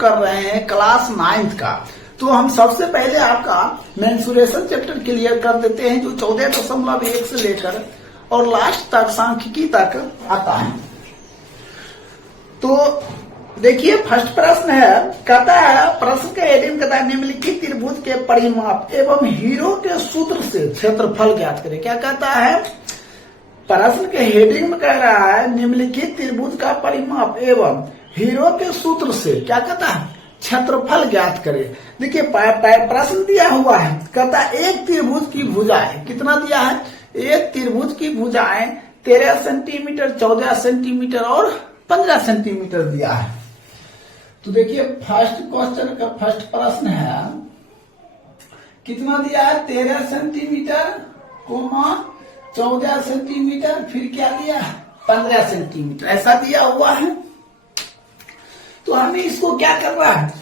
कर रहे हैं क्लास 9th का। तो हम सबसे पहले आपका मेंसुरेशन चैप्टर क्लियर कर देते हैं, जो 14.1 से लेकर और लास्ट तक सांख्यिकी तक आता है। तो देखिए फर्स्ट प्रश्न है, कहता है प्रश्न के हेडिंग कहता है निम्नलिखित त्रिभुज के परिमाप एवं हीरो के सूत्र से क्षेत्रफल ज्ञात करें। क्या कहता है, प्रश्न के हेडिंग में कह रहा है निम्नलिखित त्रिभुज का परिमाप एवं हीरो के सूत्र से क्या कहता है, क्षेत्रफल ज्ञात करें। देखिए प्रश्न दिया हुआ है, कहता है एक त्रिभुज की भुजाएं, कितना दिया है, एक त्रिभुज की भुजाएं 13 सेंटीमीटर, 14 सेंटीमीटर और 15 सेंटीमीटर दिया है। तो देखिए फर्स्ट क्वेश्चन का फर्स्ट प्रश्न है, कितना दिया है, 13 सेंटीमीटर, 14 सेंटीमीटर, फिर क्या दिया, 15 सेंटीमीटर, ऐसा दिया हुआ है। तो हमें इसको क्या करना है,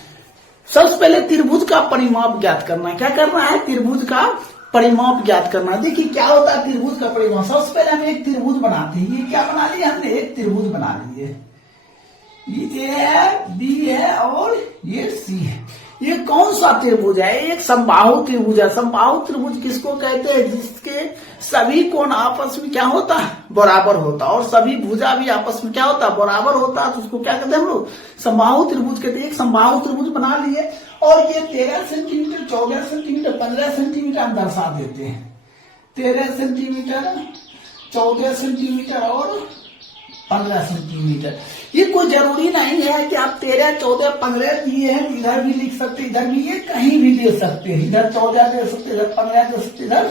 सबसे पहले त्रिभुज का परिमाप ज्ञात करना है। क्या करना है, त्रिभुज का परिमाप ज्ञात करना है। देखिए क्या होता है त्रिभुज का परिमाप, सबसे पहले हम एक त्रिभुज बनाते हैं। ये क्या बना लिया हमने, एक त्रिभुज बना लिए। ये ए है, बी है और ये सी है। ये कौन सा त्रिभुज है, एक समबाहु त्रिभुज है। समबाहु त्रिभुज किसको कहते हैं, जिसके सभी कोण आपस में क्या होता है, बराबर होता है, और सभी भुजा भी आपस में क्या होता है, बराबर होता है। तो उसको क्या कहते हैं हम लोग, समबाहु त्रिभुज कहते हैं। एक समबाहु त्रिभुज बना लिए और ये 13 सेंटीमीटर, 14 सेंटीमीटर, 15 सेंटीमीटर हम दर्शा देते हैं। 13 सेंटीमीटर, 14 सेंटीमीटर और 15 सेंटीमीटर। ये कोई जरूरी नहीं है कि आप 13, 14, 15 दिए हैं, इधर भी लिख सकते, इधर भी, ये कहीं भी दे सकते हैं। इधर 14 दे सकते, इधर 15 दे सकते, इधर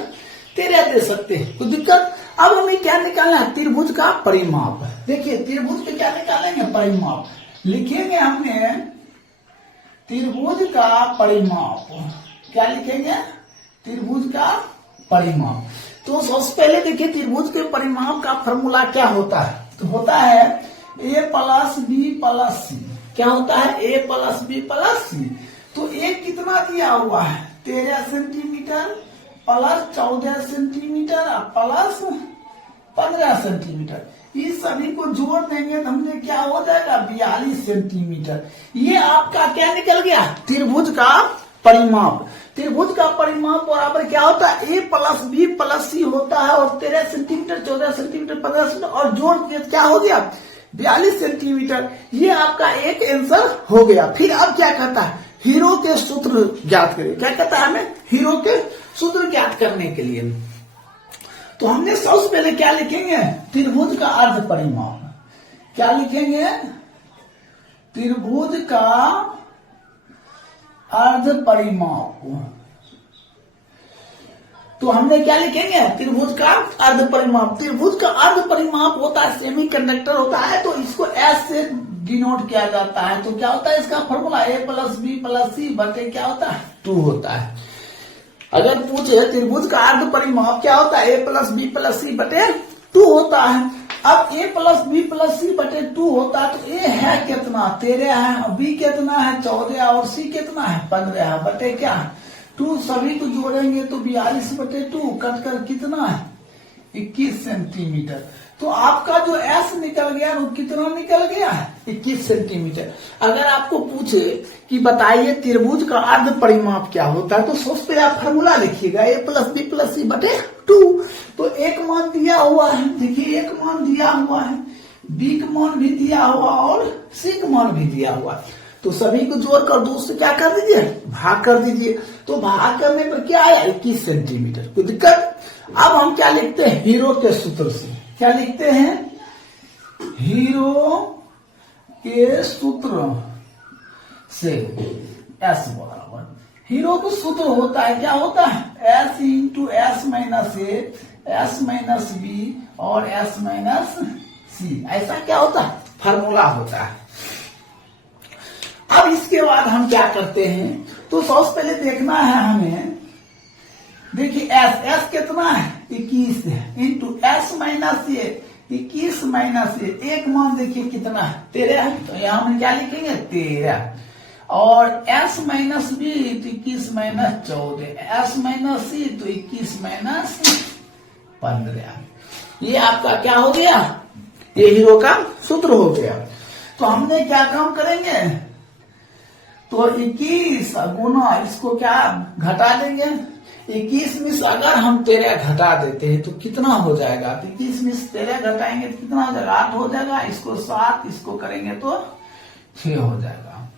13 दे सकते हैं, कोई दिक्कत। अब हमें क्या निकालना है, त्रिभुज का परिमाप। देखिए त्रिभुज के क्या निकालेंगे, परिमाप लिखेंगे हमने, त्रिभुज का परिमाप। क्या लिखेंगे, त्रिभुज का परिमाप। तो सबसे पहले देखिए त्रिभुज के परिमाप का फॉर्मूला क्या होता है, तो होता है a प्लस बी प्लस सी। क्या होता है, a प्लस बी प्लस सी। तो a कितना दिया हुआ है, 13 centimetre plus 14 centimetre plus 15 centimetre. इस सभी को जोड़ देंगे तो हमने क्या हो जाएगा, 42 सेंटीमीटर। ये आपका क्या निकल गया, त्रिभुज का परिमाप। त्रिभुज का परिमाप बराबर क्या होता है, ए प्लस बी प्लस सी होता है, और 13 सेंटीमीटर, 14 सेंटीमीटर, 15 सेंटीमीटर और जोड़ दिए क्या हो गया, 42 सेंटीमीटर। ये आपका एक आंसर हो गया। फिर अब क्या कहता है, हीरो के सूत्र ज्ञात करें। क्या कहता है हमें, हीरो के सूत्र ज्ञात करने के लिए। तो हमने सबसे पहले क्या लिखेंगे, त्रिभुज का अर्ध परिमाप। क्या लिखेंगे, त्रिभुज का अर्ध परिमाप। तो हमने क्या लिखेंगे, त्रिभुज का अर्ध परिमाप। त्रिभुज का अर्ध परिमाप होता है, सेमी कंडक्टर होता है, तो इसको एस से डिनोट किया जाता है। तो क्या होता है इसका फॉर्मूला, ए प्लस बी प्लस सी बटे क्या होता है, 2 होता है। अगर पूछे त्रिभुज का अर्ध परिमाप क्या होता है, ए प्लस बी प्लस सी बटे 2 होता है। अब a प्लस बी प्लस सी बटे 2 होता है, तो a है कितना, 13 है, b कितना है, 14, और c कितना है, 15 है, बटे क्या 2। सभी को जोड़ेंगे तो 42 बटे 2 कट कर कितना है, 21 सेंटीमीटर। तो आपका जो s निकल गया वो कितना निकल गया है, 21 सेंटीमीटर। अगर आपको पूछे कि बताइए त्रिभुज का अर्ध परिमाप क्या होता है, तो सबसे पहले आप फॉर्मूला लिखिएगा, a प्लस बी प्लस सी बटे 2। तो एक मान दिया हुआ है, देखिए एक मान दिया हुआ है, बी का मान भी दिया हुआ और सी का मान भी दिया हुआ। तो सभी को जोड़कर 2 से क्या कर दीजिए, भाग कर दीजिए। तो भाग करने पर क्या आया, 21 सेंटीमीटर। कोई दिक्कत। अब हम क्या लिखते हैं, हीरो के सूत्र से। क्या लिखते हैं, हीरो के सूत्र से एस बराबर, हीरो का सूत्र होता है, क्या होता है, एस इंटू एस माइनस ए, एस माइनस बी और एस माइनस सी। ऐसा क्या होता है, फार्मूला होता है। अब इसके बाद हम क्या करते हैं, तो सबसे पहले देखना है हमें, देखिए एस कितना है, 21 है, इंटू एस माइनस ए, 21 माइनस ए, एक मान देखिए कितना है, 13 है। तो यहां हम क्या लिखेंगे, 13, और s माइनस बी तो 21 माइनस 14, s माइनस सी तो 21 माइनस 15। ये आपका क्या हो गया, ये हीरो का सूत्र हो गया। तो हमने क्या काम करेंगे, तो 21 गुना इसको क्या घटा देंगे, 21 में से अगर हम 13 घटा देते हैं तो कितना हो जाएगा, तो 21 में से 13 घटाएंगे तो कितना हो जाएगा, 8 हो जाएगा, इसको 7 इसको करेंगे तो 6 हो जाएगा।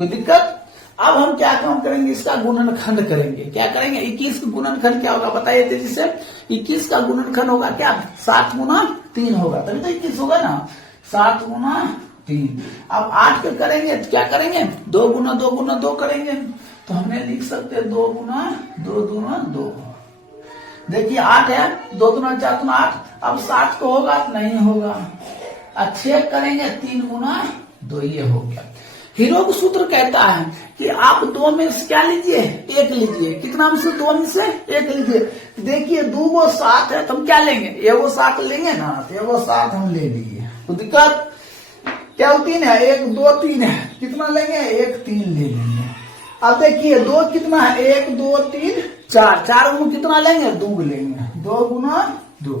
कोई दिक्कत। अब हम क्या काम करेंगे, इसका गुणनखंड करेंगे। क्या करेंगे, 21 का गुणनखंड क्या होगा बताइए तेजी से। 21 का गुणनखंड होगा क्या, 7 गुना 3 होगा, तभी तो 21 होगा ना, 7 गुना 3। अब 8 के करेंगे तो क्या करेंगे, 2 गुना 2 गुना 2 करेंगे, तो हमने लिख सकते 2 गुना 2 गुना 2। देखिए 8 है, 2 गुना 4 गुना 8। अब 7 को होगा नहीं होगा, 6 करेंगे 3 गुना 2, ये हो गया। हीरो सूत्र कहता है कि आप 2 में से क्या लीजिए, 1 लीजिए। कितना में से, 2 में से 1 लीजिए। देखिए 2 को 7 है तो हम क्या लेंगे, 1 7 लेंगे ना, तो 1 7 हम ले लिए। तो दिक्कत क्या, 3 है, 1 2 3 है, कितना लेंगे, 1 3 ले लेंगे। अब देखिए 2 कितना है, 1 2 3 4, 4 गुना कितना लेंगे, 2 लेंगे, 2 गुना 2।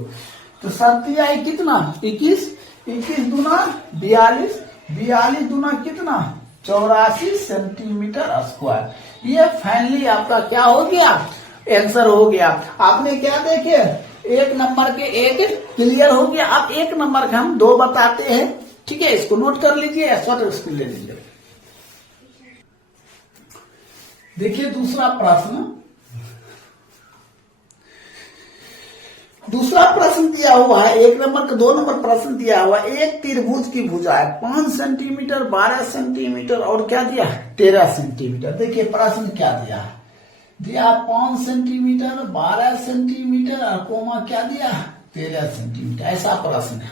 तो 7 आई कितना, 21, 21 दूना 42, 42 दूना कितना, 84 सेंटीमीटर स्क्वायर। ये फाइनली आपका क्या हो गया, आंसर हो गया। आपने क्या देखे, 1 नंबर के 1 क्लियर हो गया। अब 1 नंबर का हम 2 बताते हैं, ठीक है, इसको नोट कर लीजिए, इसको ले लीजिए। देखिए दूसरा प्रश्न दिया हुआ है, 1 नंबर का 2 नंबर प्रश्न दिया हुआ है। एक त्रिभुज की भुजा है 5 सेंटीमीटर, 12 सेंटीमीटर और क्या दिया, 13 सेंटीमीटर। देखिए प्रश्न क्या दिया 5 सेंटीमीटर, 12 सेंटीमीटर और कोमा क्या दिया, 13 सेंटीमीटर, ऐसा प्रश्न है।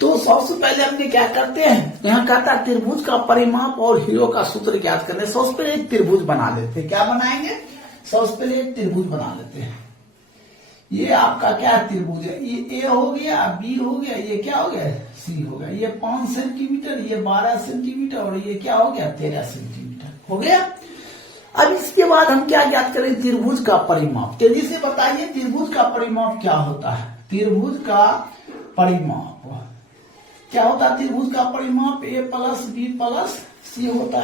तो सबसे पहले हमने क्या करते हैं, यहाँ कहता है त्रिभुज का परिमाप और हीरो का सूत्र ज्ञात करने। सबसे पहले एक त्रिभुज बना लेते हैं। क्या बनाएंगे, सबसे पहले एक त्रिभुज बना लेते हैं। ये आपका क्या त्रिभुज है, ये ए हो गया, बी हो गया, ये क्या हो गया, सी हो गया। ये 5 सेंटीमीटर, ये 12 सेंटीमीटर और ये क्या हो गया, 13 सेंटीमीटर हो गया। अब इसके बाद हम क्या ज्ञात करें, त्रिभुज का परिमाप। तेजी से बताइए त्रिभुज का परिमाप क्या होता है। त्रिभुज का परिमाप क्या होता है, त्रिभुज का परिमाप ए प्लस बी प्लस सी होता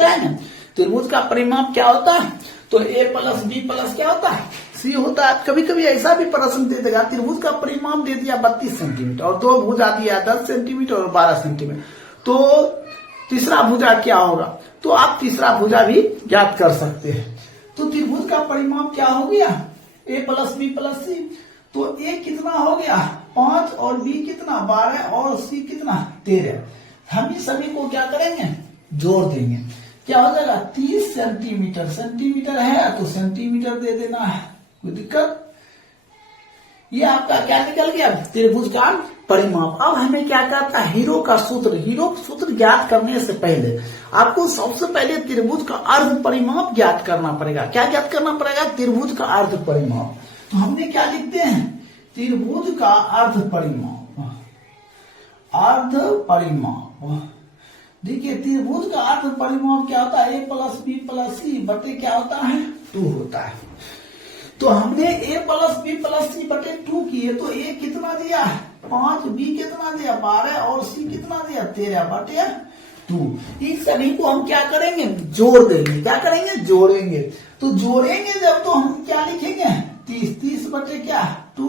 है ना। त्रिभुज का परिमाप क्या होता है, तो ए प्लस बी प्लस क्या होता है, सी होता है। कभी कभी ऐसा भी प्रश्न दे देगा, त्रिभुज का परिमाप दे दिया 32 सेंटीमीटर और 2 भुजा दिया 10 सेंटीमीटर और 12 सेंटीमीटर, तो तीसरा भुजा क्या होगा, तो आप तीसरा भुजा भी ज्ञात कर सकते हैं। तो त्रिभुज का परिमाप क्या हो गया, ए प्लस बी प्लस सी। तो ए कितना हो गया 5 और बी कितना 12 और सी कितना 13। हम ही सभी को क्या करेंगे, जोड़ देंगे, क्या हो जाएगा 30 सेंटीमीटर। सेंटीमीटर है तो सेंटीमीटर दे देना है, कोई दिक्कत। ये आपका क्या निकल गया, त्रिभुज का परिमाप। अब हमें क्या करता है, हीरो का सूत्र ज्ञात करने से पहले आपको सबसे पहले त्रिभुज का अर्ध परिमाप ज्ञात करना पड़ेगा। क्या ज्ञात करना पड़ेगा, त्रिभुज का अर्ध परिमाप। तो हमने क्या लिखते हैं, त्रिभुज का अर्ध परिमाप। देखिए त्रिभुज का अर्ध परिमाप क्या होता है, ए प्लस बी प्लस सी बटे क्या होता है, 2 होता है। तो हमने ए प्लस बी प्लस सी बटे 2 किए, तो ए कितना दिया 5, बी कितना दिया 12 और सी कितना दिया 13 बटे 2। इन सभी को हम क्या करेंगे, जोड़ देंगे। क्या करेंगे, जोड़ेंगे। तो जोड़ेंगे जब, तो हम क्या लिखेंगे 30 बटे क्या 2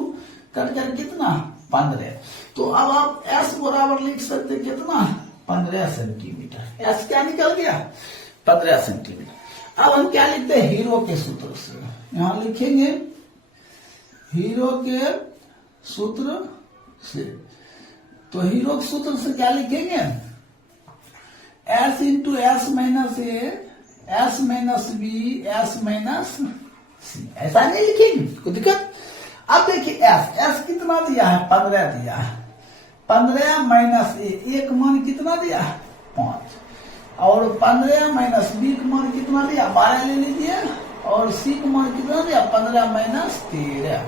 कट कर कितना 15। तो अब आप एस बराबर लिख सकते कितना 15 सेंटीमीटर। एस क्या निकल गया 15 सेंटीमीटर। अब हम क्या लिखते हैं, हीरो के सूत्र से। यहां लिखेंगे हीरो के सूत्र से। तो हीरो के सूत्र से क्या लिखेंगे, एस इंटू एस माइनस ए, S minus B, S minus c. ऐसा नहीं लिखेंगे, कोई दिक्कत। अब देखिए एस कितना दिया है 15 दिया है, 15 माइनस ए, एक मान कितना दिया 5 और 15 माइनस बी का मान कितना दिया 12 ले लीजिए और सी का मान कितना दिया 15 माइनस 13।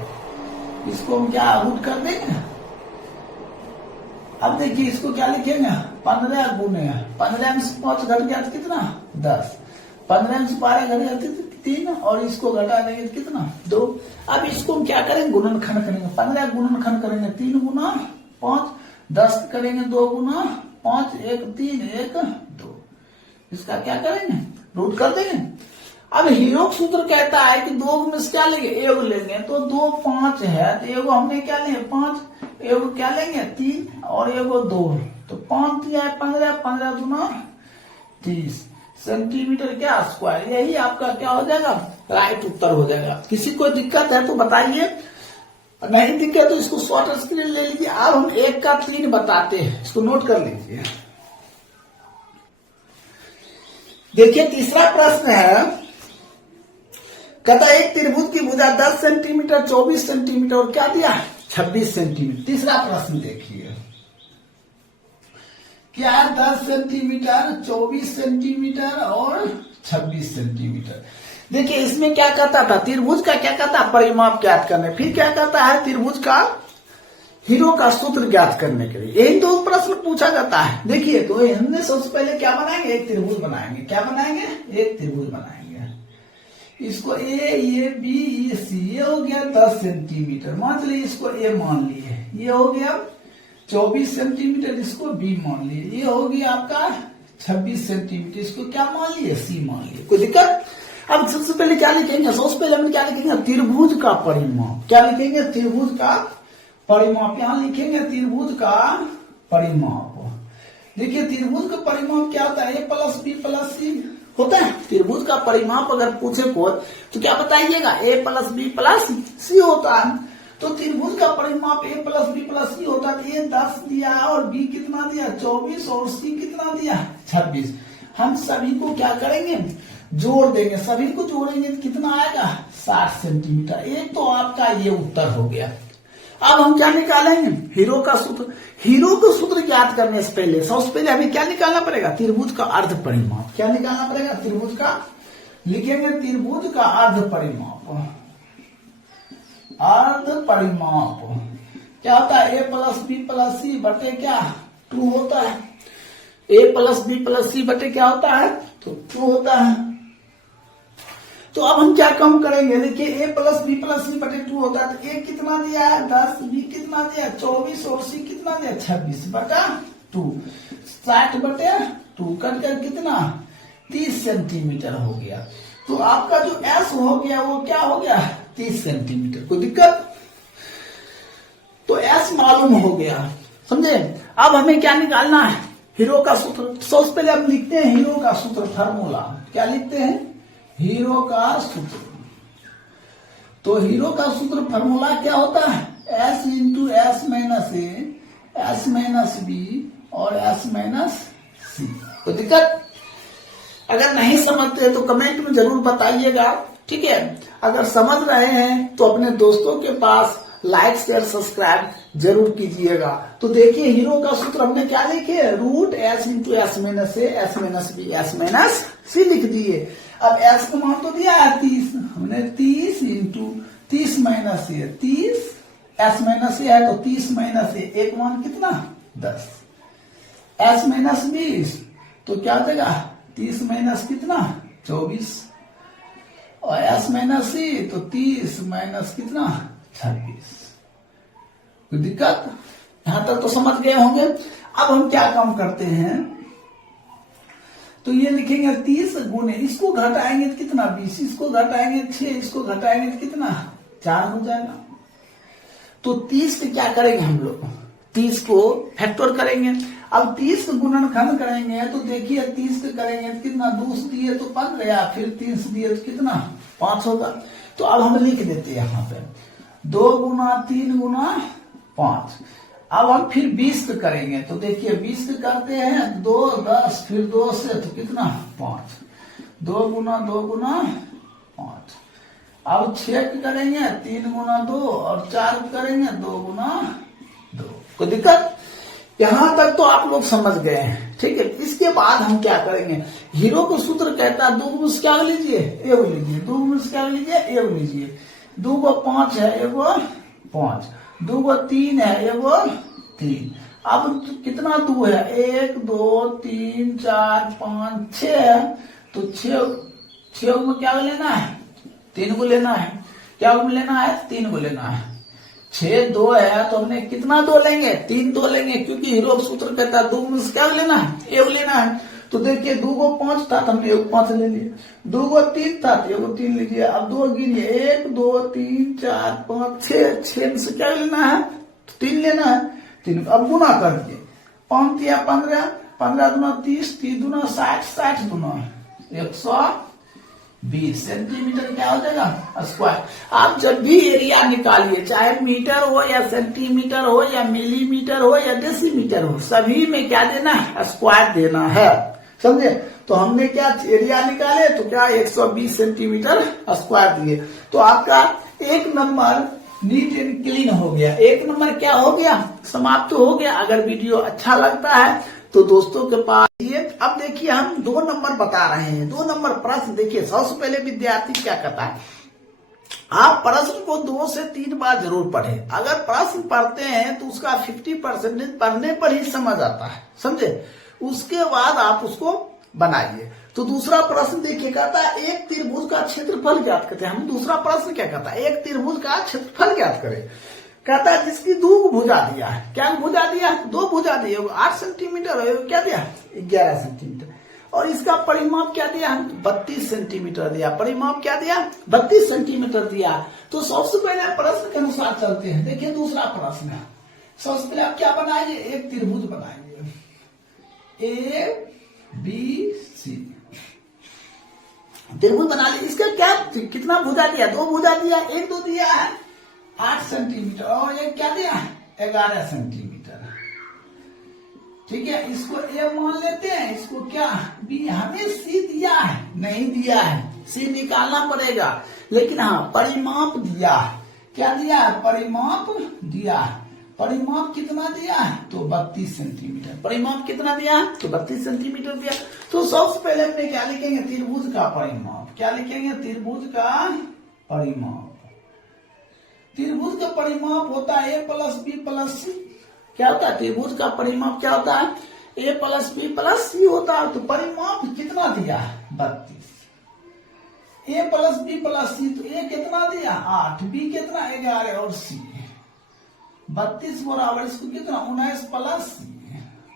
इसको हम क्या रूट कर देंगे। अब देखिए इसको क्या लिखेंगे 15 गुने 15 में से 5 घट गया तो कितना 10, 15 में से 12 घट गया 3 और इसको घटा देंगे कितना 2। अब इसको हम क्या करेंगे, गुणनखंड करेंगे। 15 गुणनखंड करेंगे 3 गुना 5, 10 करेंगे 2 गुना 5, 1 3 1 2। इसका क्या करेंगे, रूट कर देंगे। अब हीरो सूत्र कहता है कि 2 में से क्या लेंगे, एगो लेंगे, तो 2 5 है, तो एगो हमने क्या लेंगे 5, एगो क्या लेंगे 3 और एगो 2, तो 5 दिया है 15, 15 दूना 30 सेंटीमीटर क्या स्क्वायर। यही आपका क्या हो जाएगा, राइट उत्तर हो जाएगा। किसी को दिक्कत है तो बताइए, नहीं दिक्कत तो इसको शॉर्ट स्क्रीन ले लीजिए। अब हम 1 का 3 बताते हैं, इसको नोट कर लीजिए। देखिए तीसरा प्रश्न है, कहता एक त्रिभुज की भुजा 10 सेंटीमीटर 24 सेंटीमीटर और क्या दिया 26 सेंटीमीटर। तीसरा प्रश्न देखिए क्या है, 10 सेंटीमीटर 24 सेंटीमीटर और 26 सेंटीमीटर। देखिए इसमें क्या कहता था, त्रिभुज का क्या कहता है, परिमाप ज्ञात करने। फिर क्या कहता है, त्रिभुज का हीरो का सूत्र ज्ञात करने के लिए। यही 2 प्रश्न पूछा जाता है। देखिए तो हमने सबसे पहले क्या बनाएंगे, एक त्रिभुज बनाएंगे। क्या बनाएंगे, एक त्रिभुज बनाएंगे। इसको ये बी ये सी, ये हो गया 10 सेंटीमीटर, मान चलिए इसको ए मान लिए। ये हो गया 24 सेंटीमीटर, इसको बी मान लिए। ये हो गया आपका 26 सेंटीमीटर, इसको क्या मान लिए, सी मान लिए। कोई दिक्कत। अब सबसे पहले क्या लिखेंगे, सबसे पहले हम क्या लिखेंगे, त्रिभुज का परिमाप। क्या लिखेंगे, त्रिभुज का परिमाप। यहां लिखेंगे त्रिभुज का परिमाप। देखिए त्रिभुज का परिमाप क्या होता है, ए प्लस बी प्लस सी होता है। त्रिभुज का परिमाप अगर पूछे को तो क्या बताइएगा, ए प्लस बी प्लस सी होता है। तो त्रिभुज का परिमाप ए प्लस बी प्लस सी होता है। तो ए 10 दिया और बी कितना दिया 24 और सी कितना दिया 26। हम सभी को क्या करेंगे, जोड़ देंगे। सभी को जोड़ेंगे तो कितना आएगा 60 सेंटीमीटर। एक तो आपका ये उत्तर हो गया। अब हम क्या निकालेंगे, हीरो का सूत्र। हीरो का सूत्र ज्ञात करने से पहले सबसे पहले हमें क्या निकालना पड़ेगा, त्रिभुज का अर्ध परिमाप। क्या निकालना पड़ेगा, त्रिभुज का, लिखेंगे त्रिभुज का अर्ध परिमाप। अर्ध परिमाप क्या होता है, ए प्लस बी प्लस सी बटे क्या 2 होता है। ए प्लस बी प्लस सी बटे क्या होता है, तो 2 होता है। तो अब हम क्या कम करेंगे, देखिए ए प्लस बी प्लस सी बटे 2 होता है। तो ए कितना दिया है 10, बी कितना दिया 24 और सी कितना दिया 26 बटा 2, 60 बटे 2 कर कितना 30 सेंटीमीटर हो गया। तो आपका जो एस हो गया वो क्या हो गया 30 सेंटीमीटर। कोई दिक्कत। तो एस मालूम हो गया, समझे। अब हमें क्या निकालना है, हीरो का सूत्र। सबसे पहले हम लिखते हैं हीरो का सूत्र, फार्मूला। क्या लिखते हैं, हीरो का सूत्र। तो हीरो का सूत्र फार्मूला क्या होता है, एस इंटू एस माइनस ए, एस माइनस बी और एस माइनस सी। कोई दिक्कत। अगर नहीं समझते तो कमेंट में जरूर बताइएगा, ठीक है। अगर समझ रहे हैं तो अपने दोस्तों के पास लाइक शेयर सब्सक्राइब जरूर कीजिएगा। तो देखिए हीरो का सूत्र हमने क्या लिखे, root S into S minus ए, S minus B, S minus सी लिख दिए। अब एस का मान तो दिया है 30, हमने 30 इंटू 30 माइनस ए, 30 एस माइनस ए है तो 30 माइनस ए, एक मान कितना 10, एस माइनस 20 तो क्या देगा 30 माइनस कितना 24 और एस माइनस सी तो 30 माइनस कितना 26। कोई दिक्कत, यहां तक तो समझ गए होंगे। अब हम क्या काम करते हैं, तो ये लिखेंगे 30 गुने, इसको घटाएंगे तो कितना 20, इसको घटाएंगे 6, इसको घटाएंगे तो कितना 4 हो जाएगा। तो 30 से क्या करेंगे हम लोग, 30 को फैक्टर करेंगे। अब 30 का गुणनखंड करेंगे तो देखिए 30 का करेंगे तो कितना 2 दिए तो 15, फिर 30 दिए तो कितना 5 होगा। तो अब हम लिख देते हैं यहाँ पे 2 गुना 3 गुना 5। अब हम फिर 20 का करेंगे तो देखिए 20 का करते हैं 2 10 फिर 2 से तो कितना 5, 2 गुना 5। अब 6 का करेंगे 3 गुना 2 और 4 का करेंगे 2 गुना 2। कोई दिक्कत, यहां तक तो आप लोग समझ गए हैं, ठीक है। इसके बाद हम क्या करेंगे, हीरो को सूत्र कहता है 2 गुना क्या लीजिए एगो लीजिए, 2 गुना क्या लीजिए एगो लीजिए। 2 को 5 है एगो 5, 2 को 3 है एगो 3। अब कितना 2 है 1 2 3 4 5 6 है तो 6 में क्या लेना है 3 को लेना है। क्या लेना है 3 को लेना है। 6 2 है तो हमने कितना 2 लेंगे 3 2 लेंगे, क्योंकि हीरो सूत्र कहता है 2 में क्या लेना है एगो लेना है। तो देखिए 2 को 5 था तो हमने 1 5 ले लिया, 2 को 3 था तो 1 3 लीजिए। अब 2 गिनिए, 1 2 3 4 5 6, 6 में से क्या लेना है? 3 लेना है, 3। अब गुना कर दिए, 5 या 15, 15 दूना 30, 30 दूना 60, 60 दूना 120 सेंटीमीटर क्या हो जाएगा? स्क्वायर। आप जब भी एरिया निकालिए, चाहे मीटर हो या सेंटीमीटर हो या मिलीमीटर हो या डेसीमीटर हो, सभी में क्या देना है? स्क्वायर देना है, समझे? तो हमने क्या एरिया निकाले तो क्या 120 सेंटीमीटर स्क्वायर दिए। तो आपका 1 नंबर नीट एंड क्लीन हो गया। 1 नंबर क्या हो गया? समाप्त हो गया। अगर वीडियो अच्छा लगता है तो दोस्तों के पास ये। अब देखिए हम 2 नंबर बता रहे हैं। 2 नंबर प्रश्न देखिए, सबसे पहले विद्यार्थी क्या करता है, आप प्रश्न को 2 से 3 बार जरूर पढ़ें। अगर प्रश्न पढ़ते हैं तो उसका 50% पढ़ने पर ही समझ आता है, समझे? उसके बाद आप उसको बनाइए। तो दूसरा प्रश्न देखिए, कहता है एक त्रिभुज का क्षेत्रफल ज्ञात करते हैं। हम दूसरा प्रश्न क्या कहता है? एक त्रिभुज का क्षेत्रफल ज्ञात करें। कहता है जिसकी 2 भुजा दिया है। क्या भुजा दिया? 2 भुजा दिए, 8 सेंटीमीटर है, क्या दिया? 11 सेंटीमीटर। और इसका परिमाप क्या दिया? 32 सेंटीमीटर दिया। परिमाप क्या दिया? 32 सेंटीमीटर दिया। तो सबसे पहले प्रश्न के अनुसार चलते हैं। देखिए दूसरा प्रश्न है। सबसे पहले आप क्या बनाइए? एक त्रिभुज बनाइए, ABC त्रिभुज बना लीजिए। इसका क्या कितना भुजा दिया? 2 भुजा दिया। 1 2 दिया है 8 सेंटीमीटर और एक क्या दिया? 11 सेंटीमीटर। ठीक है, इसको ए मान लेते हैं। इसको क्या बी? हमें सी दिया है? नहीं दिया है, सी निकालना पड़ेगा। लेकिन हाँ परिमाप दिया। क्या दिया है? परिमाप दिया। परिमाप कितना दिया है? तो 32 सेंटीमीटर। परिमाप कितना दिया? तो 32 सेंटीमीटर दिया। तो सबसे पहले हमने क्या लिखेंगे? त्रिभुज का परिमाप। क्या लिखेंगे? त्रिभुज का परिमाप। त्रिभुज का परिमाप होता है a प्लस बी प्लस सी। क्या होता है? त्रिभुज का परिमाप क्या होता है? a प्लस बी प्लस सी होता है। तो परिमाप कितना दिया है? 32। a प्लस बी प्लस सी, तो a कितना दिया? 8, b कितना? 11 और c 32 बराबर इसको कितना? 19 प्लस सी,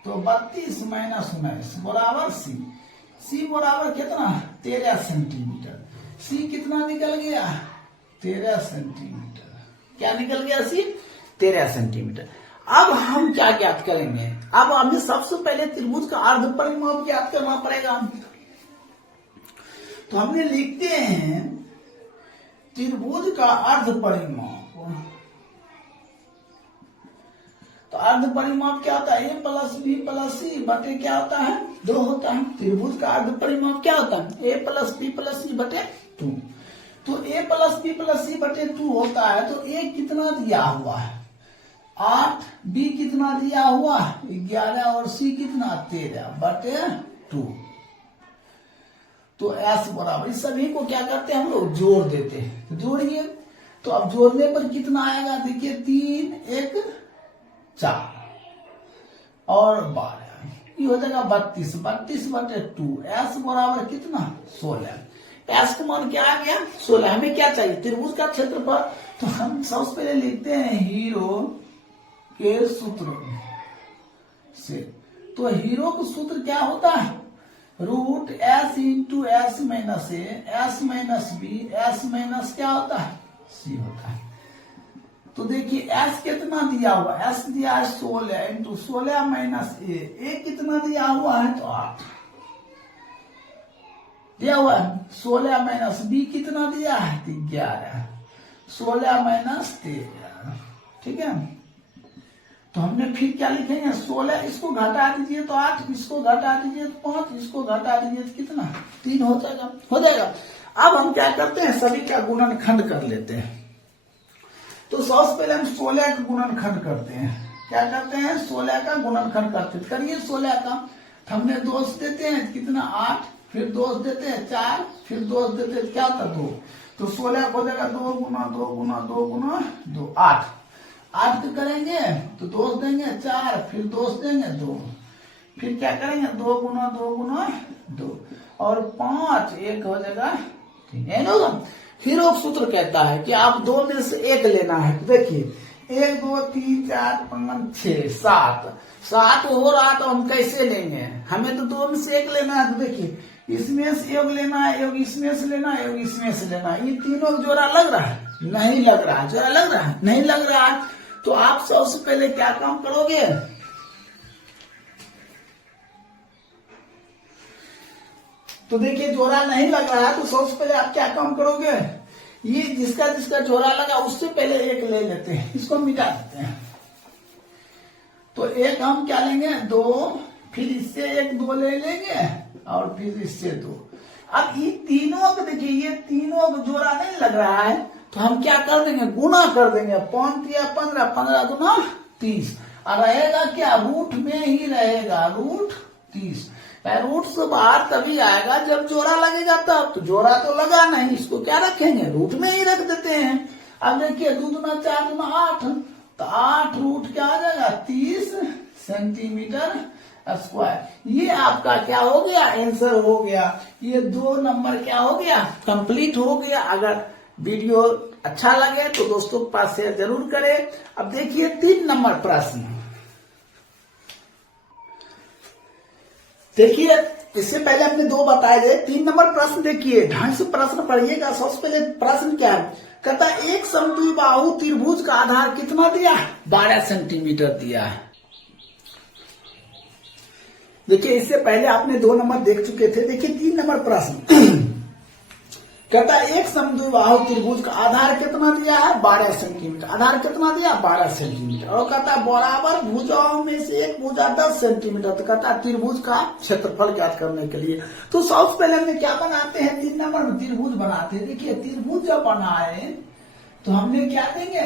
तो 32 माइनस 19 बराबर सी। सी बराबर कितना? 13 सेंटीमीटर। सी कितना निकल गया? 13 सेंटीमीटर। क्या निकल गया? सी 13 सेंटीमीटर। अब हम क्या ज्ञात करेंगे? अब हमें सबसे पहले त्रिभुज का अर्ध परिमाप ज्ञात करना पड़ेगा। तो हमने लिखते हैं त्रिभुज का अर्ध परिमाप। तो अर्ध परिमाप क्या होता है? a प्लस बी प्लस सी बटे क्या होता है? 2 होता है। त्रिभुज का अर्ध परिमाप क्या होता है? a प्लस बी प्लस सी बटे 2। तो a प्लस बी प्लस सी बटे 2 होता है। तो a कितना दिया हुआ है? 8, b कितना दिया हुआ? 11 और c कितना? 13 बटे 2। तो s बराबर, इस सभी को क्या करते हैं हम लोग? जोड़ देते हैं। तो जोड़िए, तो अब जोड़ने पर कितना आएगा? देखिए 3 1 4 और 12, ये हो जाएगा 32। 32 बटे 2। s बराबर कितना? 16। s का मान क्या आ गया? 16। हमें क्या चाहिए? त्रिभुज का क्षेत्रफल। तो हम सबसे पहले लिखते हैं हीरो के सूत्र से। तो हीरो का सूत्र क्या होता है? Root s into S minus ए, S minus B, S minus क्या होता है? सी होता है। तो देखिए s कितना दिया हुआ? s दिया है 16 इंटू 16 माइनस ए कितना दिया हुआ है? तो 8 दिया हुआ है। 16 माइनस बी कितना दिया है? 11। 16 माइनस 13। ठीक है, तो हमने फिर क्या लिखेंगे? 16, इसको घटा दीजिए तो 8, इसको घटा दीजिए तो 5, इसको घटा दीजिए तो कितना? 3 हो जाएगा। अब हम क्या करते हैं? सभी का गुणनखंड कर लेते हैं। तो सबसे पहले हम 16 का गुणनखंड करते हैं। क्या करते हैं? 16 का गुणनखंड करते हैं। करिए 16 का। हमने 2 देते हैं कितना? 8, फिर 2 देते हैं 4, फिर 2 देते हैं क्या होता? 2। तो 16 हो जाएगा 2 गुना 2 गुना 2 गुना 2, 8। 8 तो करेंगे तो 2 देंगे 4, फिर 2 देंगे 2, फिर क्या करेंगे? 2 गुना 2 गुना 2 और 5, 1 हो जाएगा। ठीक है ना? फिर वो सूत्र कहता है कि आप 2 में से 1 लेना है। देखिए 1 2 3 4 5 6 7 7 हो रहा तो हम कैसे लेंगे? हमें तो 2 में से 1 लेना है। तो देखिए इसमें से 1 लेना है, 1 इसमें से लेना है, 1 इसमें से लेना है। ये तीनों जोड़ा लग रहा है? नहीं लग रहा है। जोड़ा लग रहा है? नहीं लग रहा है। तो आप सबसे पहले क्या काम करोगे? तो देखिए जोड़ा नहीं लग रहा है तो सबसे पहले आप क्या काम करोगे? ये जिसका जिसका जोड़ा लगा उससे पहले 1 ले लेते हैं, इसको मिटा देते हैं। तो 1 हम क्या लेंगे? 2, फिर इससे 1 2 ले लेंगे और फिर इससे 2। अब ये तीनों को देखिए, ये तीनों को जोड़ा नहीं लग रहा है तो हम क्या कर देंगे? गुना कर देंगे। 5 या 15, 15 गुना 30 और रहेगा क्या? रूट में ही रहेगा, रूट 30। रूट से बाहर तभी आएगा जब जोड़ा लगेगा तब। तो जोड़ा तो लगा नहीं, इसको क्या रखेंगे? रूट में ही रख देते हैं। अब देखिए 2 दूना 4 दूना 8, तो 8 रूट क्या आ जाएगा? 30 सेंटीमीटर स्क्वायर। ये आपका क्या हो गया? आंसर हो गया। ये 2 नंबर क्या हो गया? कंप्लीट हो गया। अगर वीडियो अच्छा लगे तो दोस्तों के पास शेयर जरूर करें। अब देखिए 3 नंबर प्रश्न। देखिए इससे पहले हमने 2 बताए थे। 3 नंबर प्रश्न देखिए, ढंग से प्रश्न पढ़िएगा। सबसे पहले प्रश्न क्या है? कहता एक समद्विबाहु त्रिभुज का आधार कितना दिया? 12 सेंटीमीटर दिया है। देखिए इससे पहले आपने 2 नंबर देख चुके थे। देखिए 3 नंबर प्रश्न कहता एक समद्विबाहु त्रिभुज का आधार कितना दिया है? 12 सेंटीमीटर। आधार कितना दिया? 12 सेंटीमीटर। और कहता बराबर भुजाओं में से एक भुजा 10 सेंटीमीटर। तो कहता त्रिभुज का क्षेत्रफल ज्ञात करने के लिए तो सबसे पहले हमने क्या बनाते हैं? 3 नंबर में त्रिभुज बनाते हैं। देखिए त्रिभुज जब बनाए तो हमने क्या देंगे?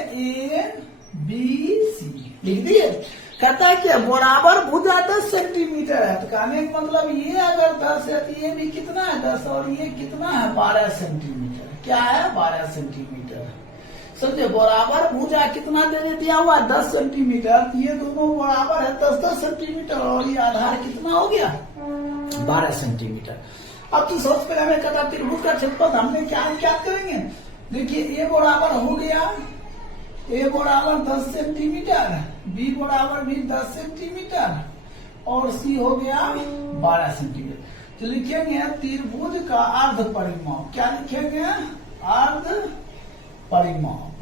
ABC लिख दिए। कहता है कि बराबर भुजा 10 सेंटीमीटर है। तो कहने का मतलब ये अगर 10 है तो ये भी कितना है? 10। और ये कितना है? 12 सेंटीमीटर। क्या है? 12 सेंटीमीटर। समझे? बराबर भुजा कितना देने दिया हुआ? 10 सेंटीमीटर। ये दोनों बराबर है 10-10 सेंटीमीटर। और ये आधार कितना हो गया? 12 सेंटीमीटर। अब तो सबसे पहले हमें कहता त्रिभुज का क्षेत्रफल हमने क्या करेंगे? देखिए ए बराबर हो गया, ए बराबर 10 सेंटीमीटर, बी बराबर भी 10 सेंटीमीटर और सी हो गया 12 सेंटीमीटर। तो लिखेंगे त्रिभुज का अर्ध परिमाप। क्या लिखेंगे? अर्ध परिमाप।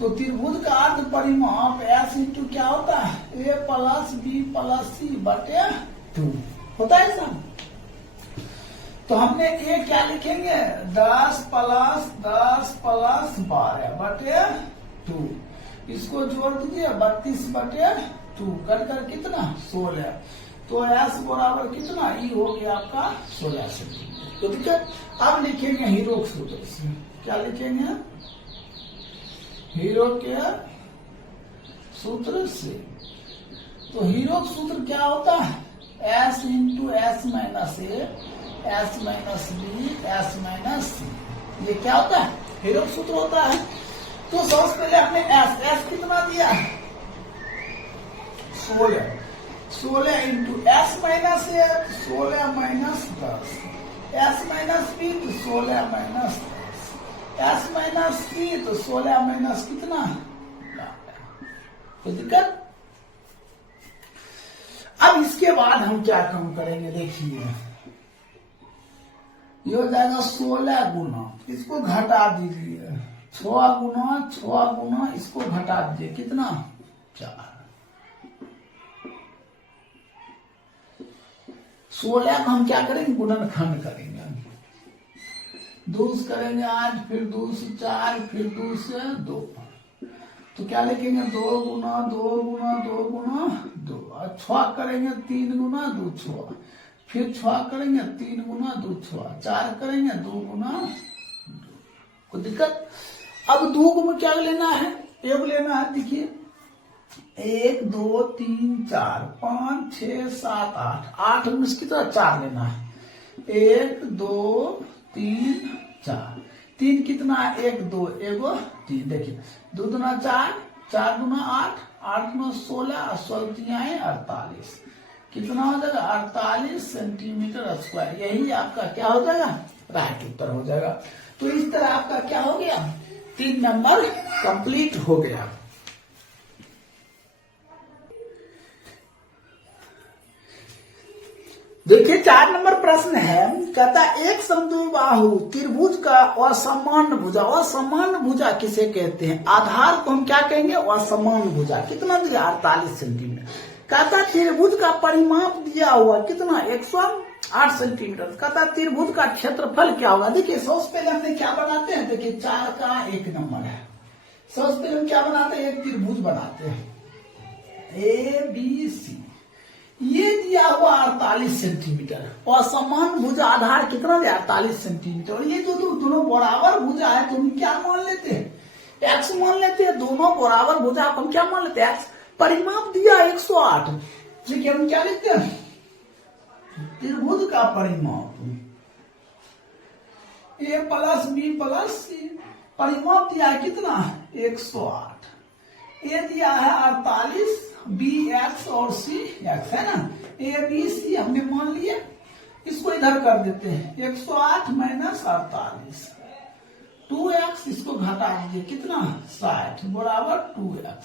तो त्रिभुज का अर्ध परिमाप S इंटू क्या होता है? A प्लस बी प्लस सी बटे 2 होता है सब। तो हमने ए क्या लिखेंगे? 10 प्लस 12 बटे 2। इसको जोड़ दीजिए 32 बटे 2 कर कितना? 16। तो S बराबर कितना? ई हो गया आपका 16 सेंटीमीटर। तो ठीक है। अब लिखेंगे हीरो के सूत्र से। क्या लिखेंगे? हीरो के सूत्र से। तो हीरो का सूत्र क्या होता है? S into S minus A, S minus B, S minus C. ये क्या होता है? हीरो का सूत्र होता है। तो सबसे पहले हमने S कितना दिया? 16 इंटू S माइनस ए 16 माइनस 10, S माइनस बी तो 16 माइनस 10, S माइनस सी तो 16 माइनस कितना? कोई दिक्कत? अब इसके बाद हम क्या काम करेंगे? देखिए ये हो जाएगा 16 गुना, इसको घटा दीजिए 6 गुना इसको घटा दीजिए कितना? 4। 16 को हम क्या करेंगे? गुणनखंड करेंगे। 2 से करेंगे 8, फिर 2 से 4, फिर 2 से 2। तो क्या लिखेंगे? 2 गुना 2 और 6 करेंगे 3 गुना 2 6, फिर 6 करेंगे 3 गुना 2 6, 4 करेंगे 2 गुना 2। कोई दिक्कत? अब 2 को क्या लेना है? एक लेना है। देखिए 1 2 3 4 5 6 7 8, 8 में कितना? 4 लेना है। 1 2 3 4, 3 कितना? 1 2 1 3। देखिए 2 दूना 4, 4 दूना 8, 8 दूना 16, 16 48। कितना हो जाएगा? 48 सेंटीमीटर स्क्वायर। यही आपका क्या हो जाएगा? राइट उत्तर हो जाएगा। तो इस तरह आपका क्या हो गया? 3 नंबर कंप्लीट हो गया। देखिए 4 नंबर प्रश्न है, कहता एक समद्विबाहु त्रिभुज का असमान भुजा, असमान भुजा किसे कहते हैं? आधार को हम क्या कहेंगे? असमान भुजा। कितना दिया? 48 सेंटीमीटर। कहता त्रिभुज का परिमाप दिया हुआ कितना? 108 सेंटीमीटर। कहता त्रिभुज का क्षेत्रफल क्या होगा? देखिए सबसे पहले हमने क्या बनाते हैं, देखिए 4 का 1 नंबर है। सबसे पहले हम क्या बनाते हैं? एक त्रिभुज बनाते हैं ABC। ये दिया हुआ 48 सेंटीमीटर और समान भुजा आधार कितना दिया? 48 सेंटीमीटर। और ये जो दोनों बराबर भुजा है तो हम क्या मान लेते हैं? x मान लेते हैं। दोनों बराबर भुजा को हम क्या मान लेते हैं? x। परिमाप दिया 108। ठीक है, हम क्या लिखते हैं? त्रिभुज का परिमाप A plus B plus C। परिमाप दिया है कितना? 108। A दिया है 48, B x और C x है ना। A B C हमने मान लिया। इसको इधर कर देते हैं। 108 माइनस 48 2x। इसको घटा दीजिए कितना? 60 बराबर 2x।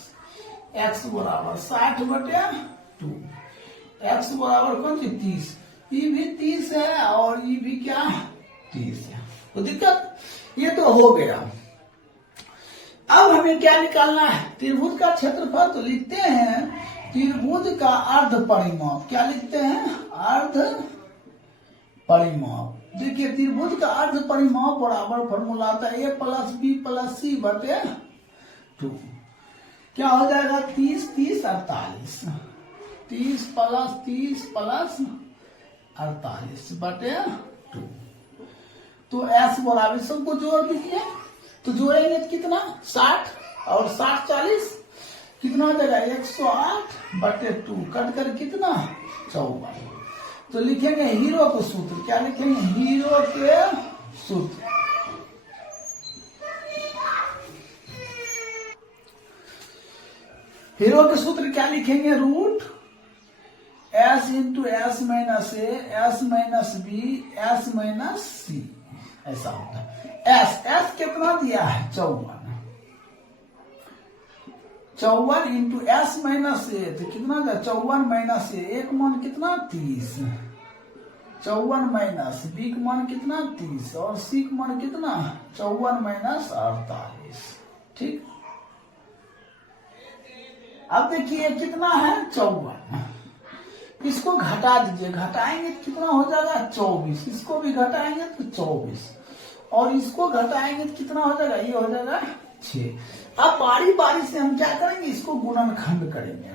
x बराबर 60 बटे 2। x बराबर कौन सी? 30। ये भी 30 है और ये भी क्या? 30 है। तो दिक्कत ये तो हो गया। अब हमें क्या निकालना है? त्रिभुज का क्षेत्रफल। तो लिखते हैं त्रिभुज का अर्ध परिमाप। क्या लिखते हैं? अर्ध परिमाप। देखिए त्रिभुज का अर्ध परिमाप बराबर फॉर्मूला आता है A plus B plus C बटे 2। क्या हो जाएगा? 30 30 48। 30 प्लस 48 बटे 2। तो S बराबर सबको जोड़ दीजिए। तो जोड़ेंगे कितना? 60 और 60 40 कितना हो जाएगा? 108 बटे 2 कट कर कितना? 54। तो लिखेंगे हीरो के सूत्र। क्या लिखेंगे? हीरो के सूत्र। हीरो के सूत्र क्या लिखेंगे? Root S into S minus A, S minus B, S minus C। ऐसा होता है। S कितना दिया है? 54। 54 इंटू S माइनस A तो कितना दिया? 54 माइनस A। एक मान कितना? 30। 54 माइनस B का मान कितना? 30 और C का मान कितना? 54 माइनस 48। ठीक। अब देखिए कितना है? 54। इसको घटा दीजिए। घटाएंगे तो कितना हो जाएगा? 24। इसको भी घटाएंगे तो 24 और इसको घटाएंगे तो कितना हो जाएगा? ये हो जाएगा 6। अब बारी बारी से हम क्या करेंगे? इसको गुणनखंड करेंगे।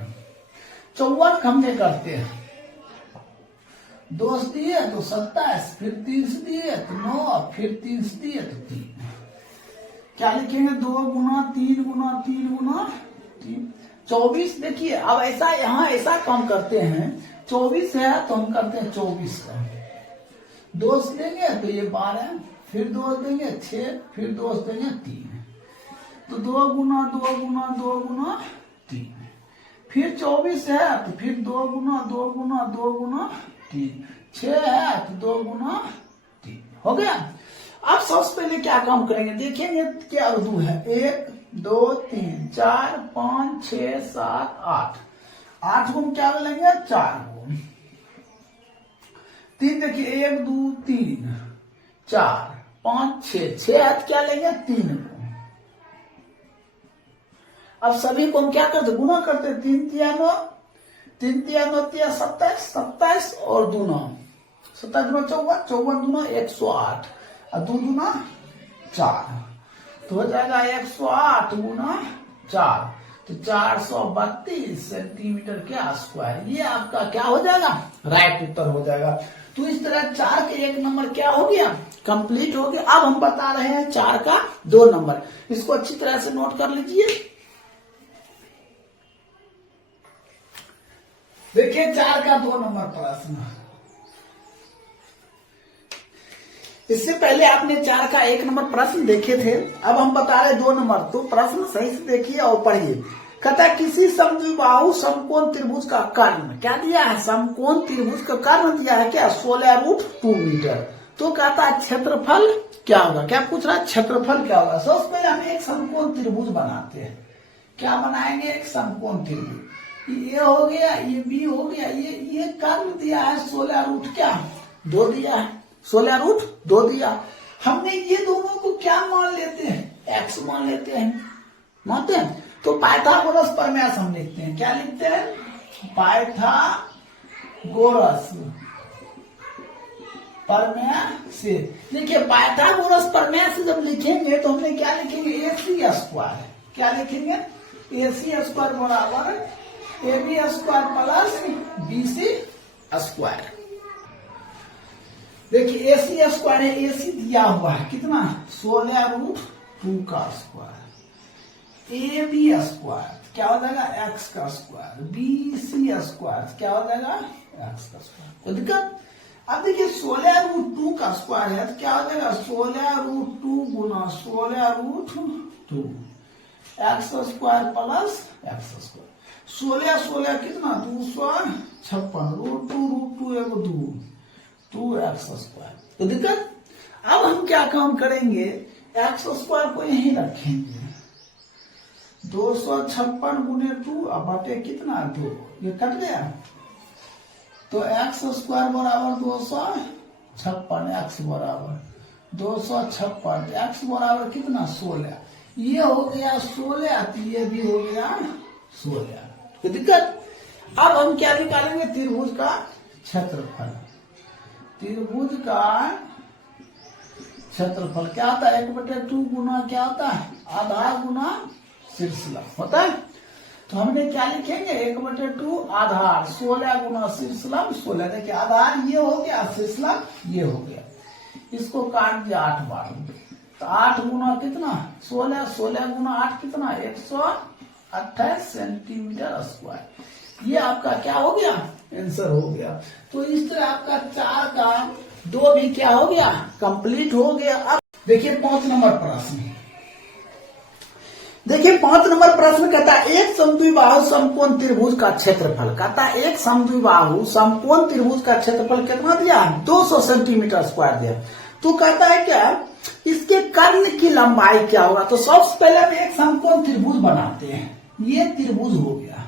54 हमने करते हैं। 2 दिए तो 27, फिर 3 दिए तो 9, फिर 3 दिए तो 3। क्या लिखेंगे? 2 गुना 3 गुना 3 गुना 3 24। देखिए अब ऐसा यहाँ ऐसा काम करते हैं। 24 है तो हम करते हैं 24 का 2 देंगे तो ये 12, फिर 2 देंगे 6, फिर 2 देंगे 3। तो 2 गुना 2 गुना 2 गुना 3। फिर 24 है तो फिर 2 गुना 2 गुना 2 गुना 3। 6 है तो 2 गुना 3 हो गया। अब सबसे पहले क्या काम करेंगे? देखेंगे क्या उर्दू है। 1 2 3 4 5 6 7 8। 8 को हम क्या लेंगे? 4 को। 3 देखिए 1 2 3 4 5 6। 6 हाथ क्या लेंगे? 3 को। अब सभी को हम क्या करते? गुना करते। 3 तिया 9, 3 तिया 9 तिया 27, 27 और 2 9 27 दूना 54, 54 दूना 108 और 2 दूना 4। तो हो जाएगा 108 गुना 4 तो 432 सेंटीमीटर के स्क्वायर। ये आपका क्या हो जाएगा? राइट उत्तर हो जाएगा। तो इस तरह 4 के 1 नंबर क्या हो गया? कंप्लीट हो गया। अब हम बता रहे हैं 4 का 2 नंबर। इसको अच्छी तरह से नोट कर लीजिए। देखिए 4 का 2 नंबर प्रश्न। इससे पहले आपने 4 का 1 नंबर प्रश्न देखे थे। अब हम बता रहे 2 नंबर। तो प्रश्न सही से देखिए और पढ़िए। कहता है किसी समद्विबाहु समकोण त्रिभुज का कर्ण। क्या दिया है? समकोण त्रिभुज का कर्ण दिया है क्या? 16√2 मीटर। तो कहता है क्षेत्रफल क्या होगा? क्या पूछ रहा है? क्षेत्रफल क्या होगा? सबसे पहले हम एक समकोण त्रिभुज बनाते हैं। क्या बनाएंगे? एक समकोण त्रिभुज। ये हो गया, ये बी हो गया, ये कर्ण दिया है 16 रूट क्या 2 दिया है, 16 रूट 2 दिया। हमने ये दोनों को क्या मान लेते हैं, एक्स मान लेते हैं, मानते हैं। तो पाइथागोरस प्रमेय हम लिखते हैं, क्या लिखते हैं, पाइथागोरस प्रमेय से। देखिए पाइथागोरस प्रमेय से जब लिखेंगे तो हमने क्या लिखेंगे, AC स्क्वायर, क्या लिखेंगे, AC स्क्वायर बराबर AB square plus BC square. देखिए AC स्क्वायर है, AC दिया हुआ है कितना 16 रूट 2 का स्क्वायर, AB स्क्वायर क्या हो जाएगा x का स्क्वायर, BC स्क्वायर क्या हो जाएगा x का स्क्वायर। कोई दिक्कत। अब देखिए 16 रूट 2 का स्क्वायर है तो क्या हो जाएगा 16 रूट 2 गुना 16 root 2 x square plus x square. 16 16 कितना 256 रूट 2 एगो 2 एक्स स्क्वायर। तो दिक्कत। अब हम क्या काम करेंगे, एक्स स्क्वायर को यहीं रखेंगे, 256 गुने 2 अब बटे कितना 2, ये कट गया तो एक्स स्क्वायर बराबर 256, एक्स बराबर 256, एक्स बराबर कितना 16, ये हो गया 16 तो ये भी हो गया 16। तो दिक्कत। अब हम क्या निकालेंगे, त्रिभुज का क्षेत्रफल। त्रिभुज का क्षेत्रफल क्या होता है 1/2 गुना क्या होता है आधार गुना शीर्षलंब होता है। तो हमने क्या लिखेंगे 1/2 आधार 16 गुना शीर्षलंब 16। देखिए आधार ये हो गया, शीर्षलंब ये हो गया, इसको काट दिया 8 बार तो 8 गुना कितना 16, 16 गुना 8 कितना 128 सेंटीमीटर स्क्वायर। ये आपका क्या हो गया आंसर हो गया। तो इस तरह आपका 4 का 2 भी क्या हो गया कंप्लीट हो गया। अब देखिए 5 नंबर प्रश्न, देखिए 5 नंबर प्रश्न कहता है एक समद्विबाहु समकोण त्रिभुज का क्षेत्रफल, कहता है एक समद्विबाहु समकोण त्रिभुज का क्षेत्रफल कितना दिया 200 सेंटीमीटर स्क्वायर दिया। तो कहता है क्या इसके कर्ण की लंबाई क्या होगा। तो सबसे पहले हम एक समकोण त्रिभुज बनाते हैं, ये त्रिभुज हो गया,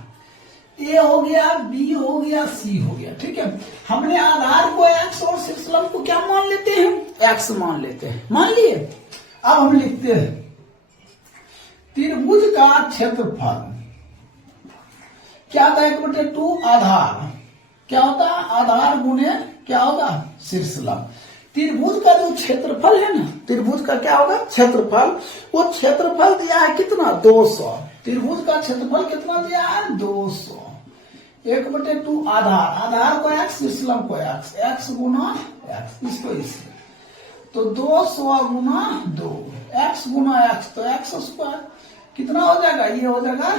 ए हो गया, बी हो गया, सी हो गया, ठीक है। हमने आधार को एक्स और शीर्षलंब को क्या मान लेते हैं एक्स मान लेते हैं, मान लिए। अब हम लिखते हैं त्रिभुज का क्षेत्रफल क्या होता है 1/2 आधार क्या होता है आधार गुने क्या होगा शीर्षलंब। त्रिभुज का जो क्षेत्रफल है ना, त्रिभुज का क्या होगा क्षेत्रफल, वो क्षेत्रफल दिया है कितना 200। त्रिभुज का क्षेत्रफल कितना दिया है 200, 1/2 आधार, आधार को एक्स शीर्षलंब को एक्स, एक्स गुना एक्स, इसको इससे तो 200 गुना 2 एक्स गुना एक्स, तो एक्स स्क्वायर कितना हो जाएगा, ये हो जाएगा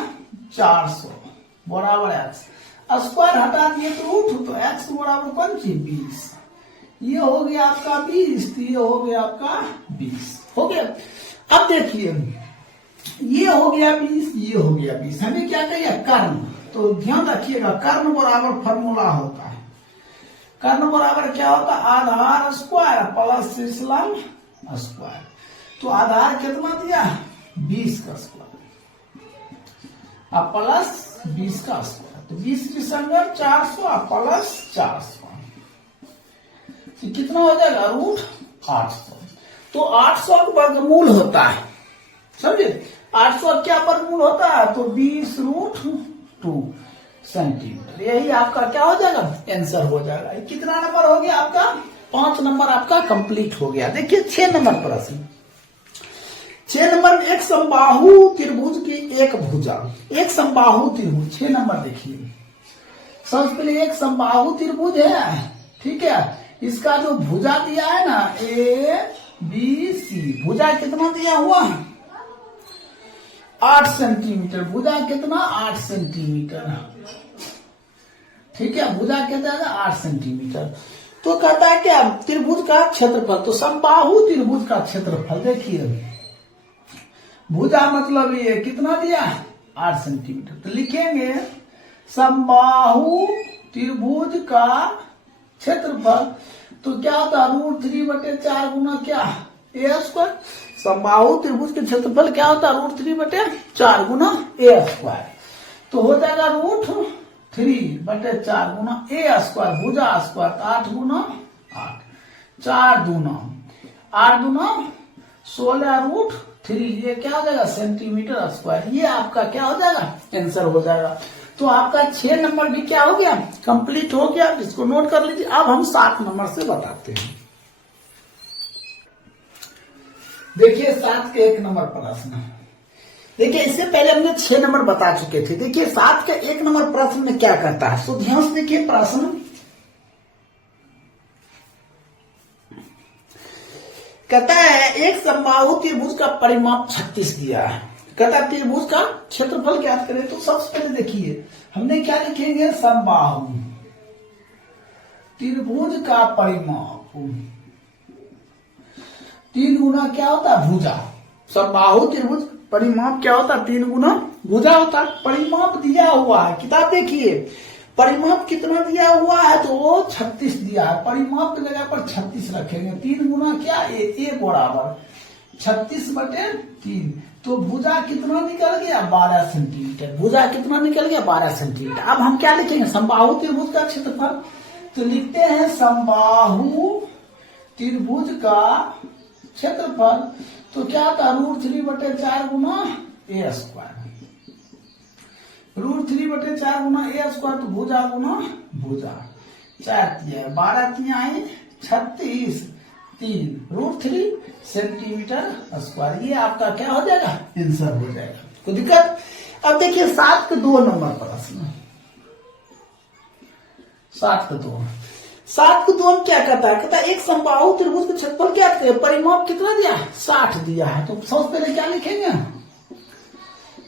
400 बराबर एक्स स्क्वायर हटा दिए तो रूट, तो एक्स बराबर कौन चीज 20, ये हो गया आपका 20, तो ये हो गया आपका 20 हो गया। अब देखिए ये हो गया 20, ये हो गया 20, हमें क्या कहिए कर्ण। तो ध्यान रखिएगा कर्ण बराबर फॉर्मूला होता है, कर्ण बराबर क्या होता है आधार स्क्वायर प्लस शीर्षलंब स्क्वायर। तो आधार कितना दिया 20 का स्क्वायर अब प्लस 20 का स्क्वायर, तो 20 की संगत 400 प्लस 400 कितना हो जाएगा रूट 800। तो 800 का वर्गमूल होता है, समझे 800 क्या वर्गमूल होता है, तो 20 रूट 2 सेंटीमीटर। यही आपका क्या हो जाएगा आंसर हो जाएगा। कितना नंबर हो गया आपका 5 नंबर आपका कंप्लीट हो गया। देखिए 6 नंबर प्रश्न, 6 नंबर में एक समबाहु त्रिभुज की एक भुजा, एक समबाहु त्रिभुज 6 नंबर देखिए। सबसे पहले एक समबाहु त्रिभुज है, ठीक है, इसका जो भुजा दिया है ना ABC, भुजा कितना दिया हुआ है 8 सेंटीमीटर, भुजा कितना 8 सेंटीमीटर, ठीक है, भुजा कितना है 8 सेंटीमीटर। तो कहता है क्या त्रिभुज का क्षेत्रफल, तो समबाहु त्रिभुज का क्षेत्रफल देखिए भुजा मतलब ये कितना दिया 8 सेंटीमीटर। तो लिखेंगे समबाहु त्रिभुज का क्षेत्रफल, तो क्या होता √3/4 गुना क्या ए स्क्वायर। समबाहु त्रिभुज के क्षेत्रफल क्या होता √3/4 गुना ए स्क्वायर। तो हो जाएगा √3/4 गुना a स्क्वायर भुजा स्क्वायर, 8 गुना 8, 4 दूना 8 दूना 16√3, ये क्या हो जाएगा सेंटीमीटर स्क्वायर। ये आपका क्या हो जाएगा आंसर हो जाएगा। तो आपका 6 नंबर भी क्या हो गया कंप्लीट हो गया, इसको नोट कर लीजिए। अब हम 7 नंबर से बताते हैं। देखिए 7 के 1 नंबर प्रश्न। देखिए इससे पहले हमने 6 नंबर बता चुके थे। देखिए 7 के 1 नंबर प्रश्न में क्या करता है, तो ध्यान से देखिए प्रश्न कहता है एक समबाहु त्रिभुज का परिमाप 36 दिया है। कहता है त्रिभुज का क्षेत्रफल ज्ञात करें। तो सबसे पहले देखिए हमने क्या लिखेंगे, समबाहु त्रिभुज का परिमाप 3 गुना क्या होता है भुजा। समबाहु त्रिभुज परिमाप क्या होता है 3 गुना भुजा होता है। परिमाप दिया हुआ है, किताब देखिए परिमाप कितना दिया हुआ है, तो वो 36 दिया है। परिमाप की जगह पर 36 रखेंगे। 3 गुना क्या ए बराबर 36/3। तो भुजा कितना निकल गया 12 सेंटीमीटर। भुजा कितना निकल गया 12 सेंटीमीटर। अब हम क्या लिखेंगे समबाहु त्रिभुज का क्षेत्रफल। तो लिखते हैं समबाहु त्रिभुज का क्षेत्रफल। तो क्या होता है √3/4 गुना a square. √3/4 Guna a square, तो भुजा गुना भुजा 4 12 3 36 3 √3 सेंटीमीटर स्क्वायर। ये आपका क्या हो जाएगा आंसर हो जाएगा। कोई दिक्कत। अब देखिए 7 के 2 नंबर प्रश्न। 7 के 2 में क्या कहता है, कहता है एक समबाहु त्रिभुज का क्षेत्रफल क्या है, परिमाप कितना दिया है 60 दिया है। तो सबसे पहले क्या लिखेंगे,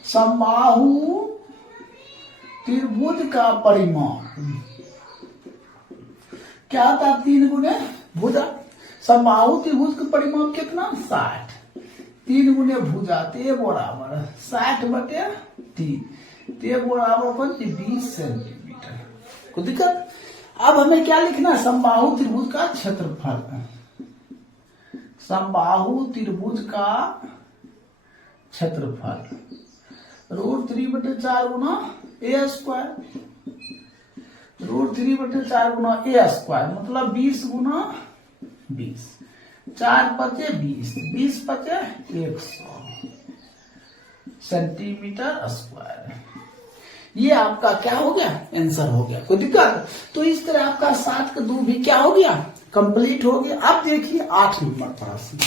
समबाहु त्रिभुज का परिमाप क्या होता है 3 गुने भुजा। समबाहु त्रिभुज का परिमाप कितना 60, 3 गुने भुजा, ते बराबर 60/3, ते बराबर 20 सेंटीमीटर। कोई दिक्कत। अब हमें क्या लिखना है, समबाहु त्रिभुज का क्षेत्रफल। समबाहु त्रिभुज का क्षेत्रफल √3/4 गुना a square. √3/4 Guna a square मतलब 20 गुना 20, 4 पचे 20, 20 पचे 100 सेंटीमीटर स्क्वायर। ये आपका क्या हो गया आंसर हो गया। कोई दिक्कत। तो इस तरह आपका 7 का 2 भी क्या हो गया कंप्लीट हो गया। अब देखिए 8 नंबर प्रश्न।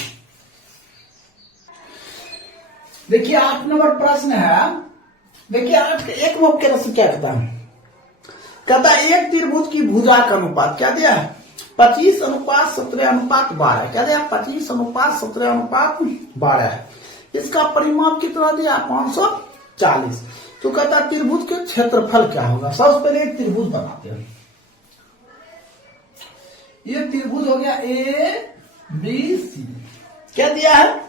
देखिए 8 नंबर प्रश्न है। देखिए 8 के 1 नंबर प्रश्न क्या कहता है, कहता है एक त्रिभुज की भुजा का अनुपात क्या दिया है 25:17:12। क्या दिया 25:17:12। इसका परिमाप कितना दिया 540। तो कहता है त्रिभुज के क्षेत्रफल क्या होगा। सबसे पहले एक त्रिभुज बनाते हैं। ये त्रिभुज हो गया ABC। क्या दिया है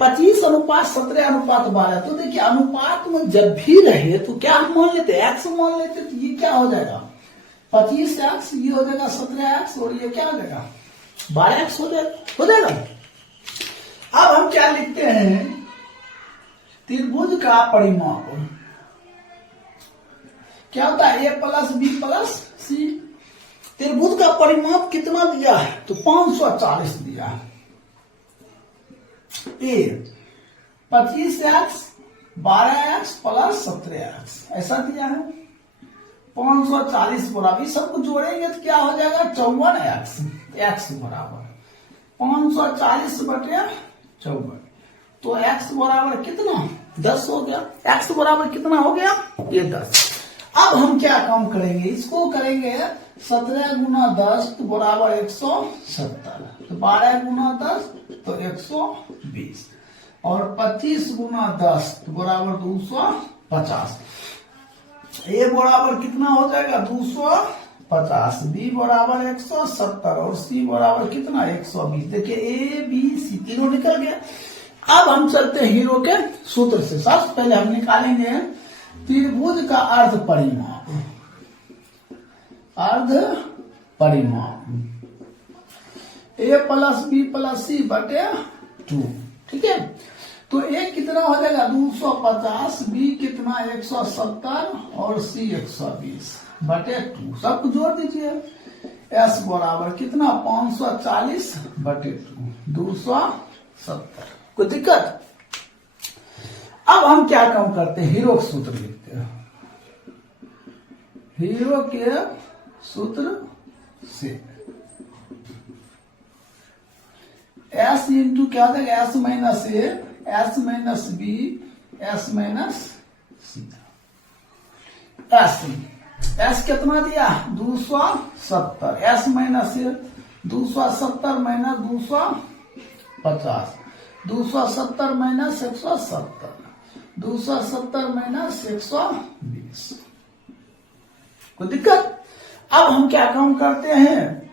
25:17:12। तो देखिए अनुपात में जब भी रहे तो क्या हम मान लेते x मान लेते। तो ये क्या हो जाएगा 25x, ये हो जाएगा 17x और ये क्या हो जाएगा 12x हो जाएगा। अब हम क्या लिखते हैं, त्रिभुज का परिमाप क्या होता है a + b + c। त्रिभुज का परिमाप कितना दिया है, तो 540 दिया है। a 25x 12x + 17x ऐसा दिया है। 540 बराबर सबको जोड़ेंगे तो क्या हो जाएगा 54x। x बराबर 540/54। तो x बराबर कितना 10 हो गया। x बराबर कितना हो गया ये 10। अब हम क्या काम करेंगे, इसको करेंगे 17 गुना 10 तो बराबर 170। तो 12 गुना 10 तो 120 और 25 गुना 10 तो बराबर 250। ए बराबर कितना हो जाएगा 250, बी बराबर 170 और सी बराबर कितना 120। देखिए ए बी सी तीनों निकल गया। अब हम चलते हैं हीरो के सूत्र से। सबसे पहले हम निकालेंगे त्रिभुज का अर्ध परिमाप। अर्ध परिमाप a + b + c/2। ठीक है। तो ए कितना हो जाएगा 250, बी कितना 170 और सी 120 बटे 2। सब कुछ जोड़ दीजिए। एस बराबर कितना 540 बटे 2 270। कोई दिक्कत? अब हम क्या काम करते हैं, हीरो का सूत्र लिखते हैं। हीरो के सूत्र से एस इंटू क्या हो जाएगा एस माइनस ए, S minus B, S minus C. S कितना दिया 270, S minus A 270 minus 250, 270 minus 170, 270 minus 120। कोई दिक्कत? अब हम क्या काम करते हैं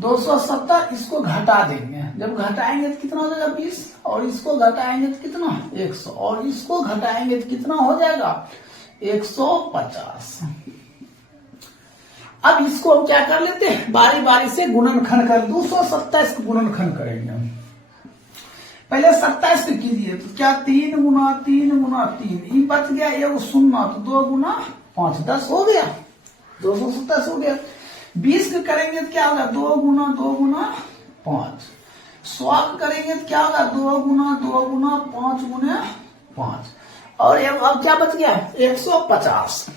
270 इसको घटा देंगे। जब घटाएंगे तो कितना हो जाएगा 20, और इसको घटाएंगे तो कितना 100, और इसको घटाएंगे तो कितना हो जाएगा 150। अब इसको हम क्या कर लेते हैं बारी बारी से गुणनखंड कर 227 को गुणनखंड करेंगे हम। पहले 27 को कीजिए तो क्या 3 गुना 3 गुना 3, ये बच गया ये शून्य, तो 2 गुना 5 10 हो गया, 227 हो गया। 20 को करेंगे तो क्या होगा 2 गुना 5। 100 करेंगे तो क्या होगा 2 गुना 5 गुना 5, और अब क्या बच गया 150।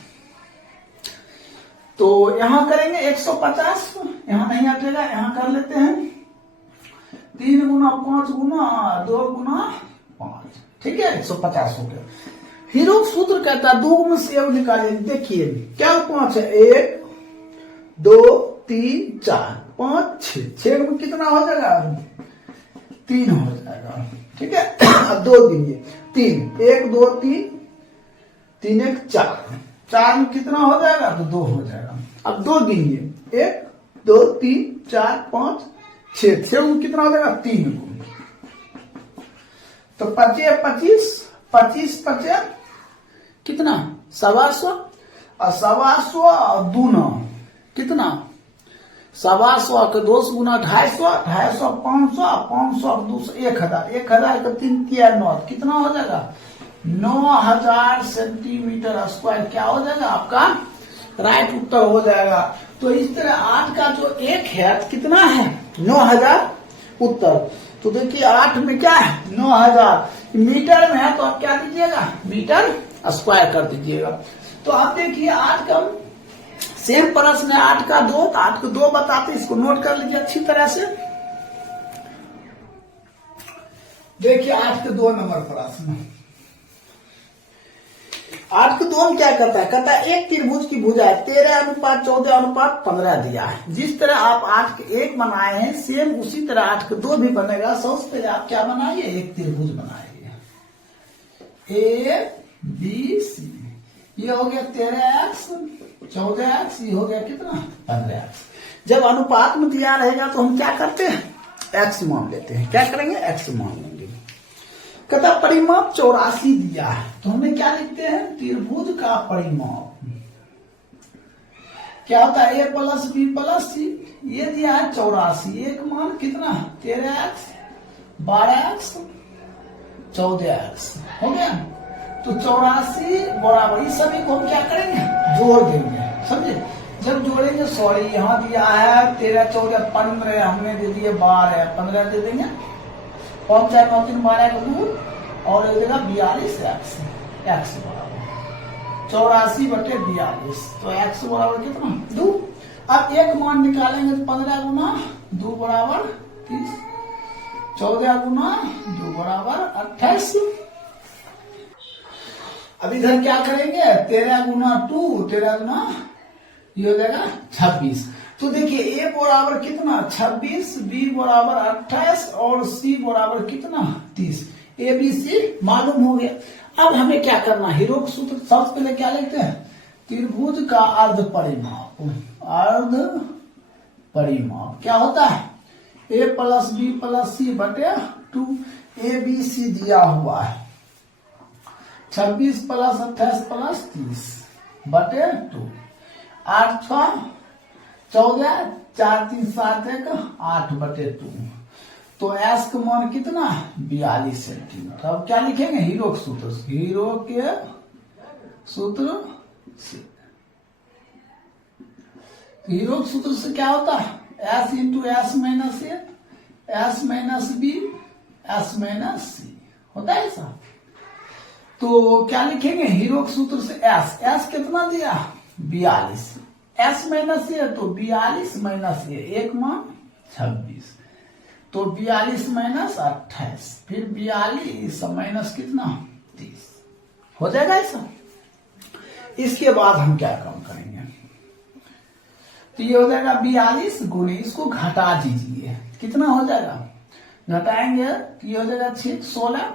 तो यहां करेंगे 150, यहां नहीं हटेगा, यहां कर लेते हैं 3 गुना 5 गुना 2 गुना 5, ठीक है 150 हो गया। हीरो सूत्र कहता है 2 में से अब निकालिए। देखिए क्या 5 है 1 2 3 4 5 6, 6 में कितना हो जाएगा 3 हो जाएगा, ठीक है। अब 2 गिनिए 3 1 2 3 3 1 4, 4 में कितना हो जाएगा तो 2 हो जाएगा। अब 2 गिनिए 1 2 3 4 5 6, 6 में कितना हो जाएगा 3 को, तो 25 25 25 25 कितना 125, और 125 दूना कितना 125 के 2 गुना 250, 250 500, 500 200 1000, 1000 का 3 किया 9, कितना हो जाएगा 9000 सेंटीमीटर स्क्वायर क्या हो जाएगा आपका राइट उत्तर हो जाएगा। तो इस तरह 8 का जो 1 है कितना है 9000 उत्तर। तो देखिए 8 में क्या है 9000, मीटर में है तो आप क्या दीजिएगा मीटर स्क्वायर कर दीजिएगा। तो आप देखिए 8 का सेम प्रश्न है 8 का 2, तो 8 को 2 बताते, इसको नोट कर लीजिए अच्छी तरह से। देखिए 8 के 2 नंबर प्रश्न, 8 के 2 में क्या करता है, कहता है एक त्रिभुज की भुजाएं 13:14:15 दिया है। जिस तरह आप 8 के 1 बनाए हैं सेम उसी तरह 8 के 2 भी बनेगा। सबसे पहले आप क्या बनाइए एक त्रिभुज बनाइए ए बी सी, ये हो गया 13x 14x, ये हो गया कितना 15x। जब अनुपात में दिया रहेगा तो हम क्या करते हैं x मान लेते हैं। क्या करेंगे x मान लेंगे। कहता परिमाप 84 दिया है तो हमें क्या लिखते हैं त्रिभुज का परिमाप क्या होता है a प्लस बी प्लस सी, ये दिया है 84, एक मान कितना 13x 12x 14x हो गया। तो 84 बराबर इस सभी को हम क्या करेंगे जोड़ देंगे, समझे। जब जोड़ेंगे सॉरी यहाँ दिया है 13 14 15, हमने दे दिए 12 15 दे देंगे 5 4 9 3 12 का 2 और एक जगह 42x, x बराबर 84 बटे 42, तो x बराबर कितना 2। अब एक मान निकालेंगे तो 15 गुना 2 बराबर 30, 14 गुना 2 बराबर 28। अब इधर क्या करेंगे 13 गुना 2 13 गुना ये हो जाएगा 26। तो देखिए ए बराबर कितना 26, बी बराबर 28 और सी बराबर कितना 30। ए बी सी मालूम हो गया। अब हमें क्या करना हीरो का सूत्र सबसे पहले क्या लिखते हैं त्रिभुज का अर्ध परिमाप। अर्ध परिमाप क्या होता है ए प्लस बी प्लस सी बटे 2, ए बी सी दिया हुआ है 26 प्लस 28 प्लस 30 बटे 2, 8 6 14 4 3 7 1 8 बटे 2। तो एस का मान कितना 42 सेंटीमीटर। अब क्या लिखेंगे हीरो के सूत्र से, हीरो के सूत्र से। हीरो के सूत्र से क्या होता है एस इंटू एस माइनस ए, S minus B, S minus C होता है ऐसा। तो क्या लिखेंगे हीरो के सूत्र से एस, एस कितना दिया 42, एस माइनस ए तो 42 माइनस ए, एक मान 26, तो 42 माइनस 28, फिर 42 माइनस कितना 30 हो जाएगा ऐसा। इसके बाद हम क्या काम करेंगे, तो ये हो जाएगा 42 गुणे, इसको घटा दीजिए, कितना हो जाएगा, घटाएंगे तो ये हो जाएगा 16,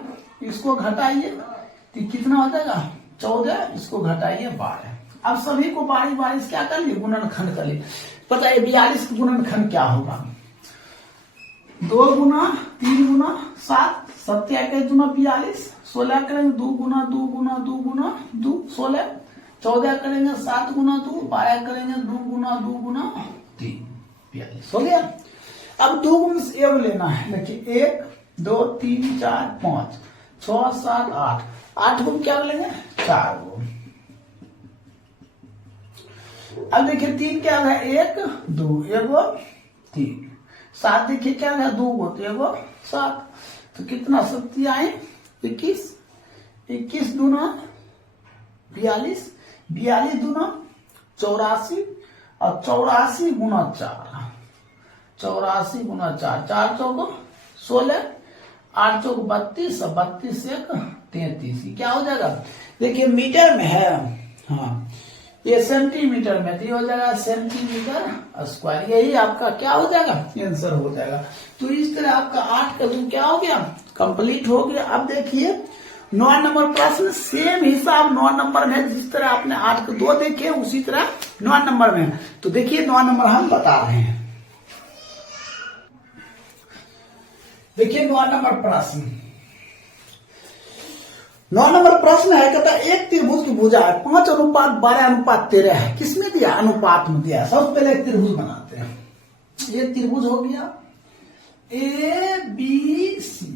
इसको घटाइए तो कितना हो जाएगा 14, इसको घटाइए 12। अब सभी को बारी बारी से क्या कर लिए गुणनखंड कर लिए। पता है 42 का गुणनखंड क्या होगा, 2 गुना 3 गुना 7, 7 के गुना 42, 16 करेंगे 2 गुना 2 गुना 2 गुना 2 16, 14 करेंगे 7 गुना 2, 12 करेंगे 2 गुना 2 गुना 3 42 हो गया। अब 2 गुण से एव लेना है, देखिए 1 2 3 4 5 6 7 8, 8 गुण क्या लेंगे 4 गुण। अब देखिए 3 क्या है 1 2 1 3, 7 देखिए क्या है 2 गो तो 1 7, तो कितना शक्ति आए 21, 21 दूना 42, 42 दूना 84, और 84 गुना 4, 84 गुना 4, 4 चौक 16, 8 चौक 32, 32 1 33, क्या हो जाएगा देखिए मीटर में है, हाँ ये सेंटीमीटर में, तो ये हो जाएगा सेंटीमीटर स्क्वायर, यही आपका क्या हो जाएगा आंसर हो जाएगा। तो इस तरह आपका 8 का गुण क्या हो गया कंप्लीट हो गया। अब देखिए 9 नंबर प्रश्न सेम हिसाब 9 नंबर में, जिस तरह आपने 8 को 2 देखे उसी तरह 9 नंबर में। तो देखिए 9 नंबर हम बता रहे हैं, देखिए 9 नंबर प्रश्न, 9 नंबर प्रश्न है, कहता है एक त्रिभुज की भुजा है 5:12:13 है, किसमें दिया अनुपात में दिया है। सबसे पहले एक त्रिभुज बनाते हैं, ये त्रिभुज हो गया ए बी सी,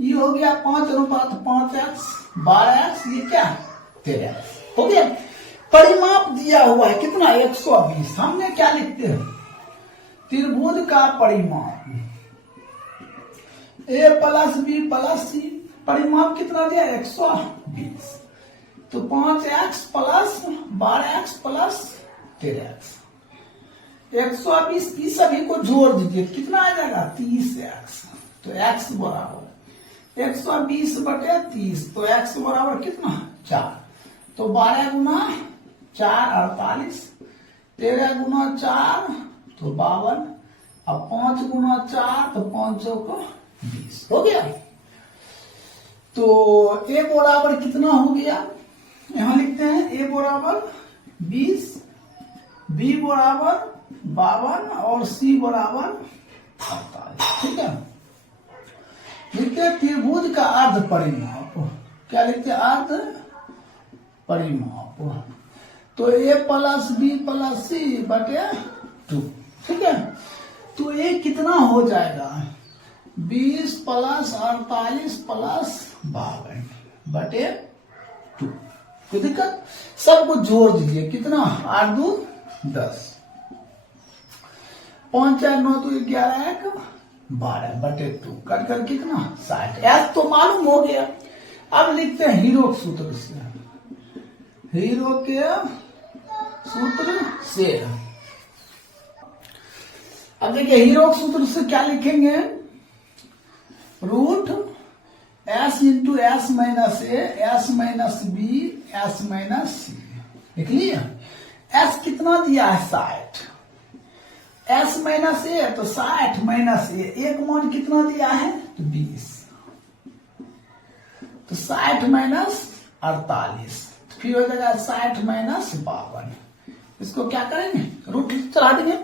ये हो गया 5:5x 12x, ये क्या 13x हो गया। परिमाप दिया हुआ है कितना 120, हमने क्या लिखते हैं त्रिभुज का परिमाप ए प्लस बी प्लस सी, परिमाप कितना दिया 120, तो 5x plus 12x plus 13x, 120 की सभी को जोड़ दीजिए कितना आ जाएगा 30x, तो x बराबर 120 बटे 30, तो x बराबर कितना 4, तो 12 गुना 4 48, 13 गुना 4 तो 52, अब 5 गुना 4 तो 5 को 20 हो गया। तो a बराबर कितना हो गया, यहां लिखते हैं a बराबर 20, b बराबर 52 और c बराबर 48, ठीक है। लिखते हैं त्रिभुज का अर्ध परिमाप, क्या लिखते हैं अर्ध परिमाप, तो a प्लस बी प्लस सी बटे 2, ठीक है। तो ये कितना हो जाएगा 20 प्लस 48 प्लस 52 बटे 2, कोई दिक्कत, सबको जोड़ दीजिए कितना 8 2 10, 5 4 9 2 11 1 12 बटे 2, कट कर कितना 60, ऐसा तो मालूम हो गया। अब लिखते हैं हीरो के सूत्र से, हीरो के सूत्र से। अब देखिए हीरो के सूत्र से क्या लिखेंगे, root S into S minus ए, S minus B, S minus सी, लिख लिया। एस कितना दिया है 60, एस माइनस ए तो 60 माइनस ए, एक मान कितना दिया है तो 20, तो 60 माइनस 48, फिर हो जाएगा 60 माइनस 52, इसको क्या करेंगे रूट चढ़ा देंगे।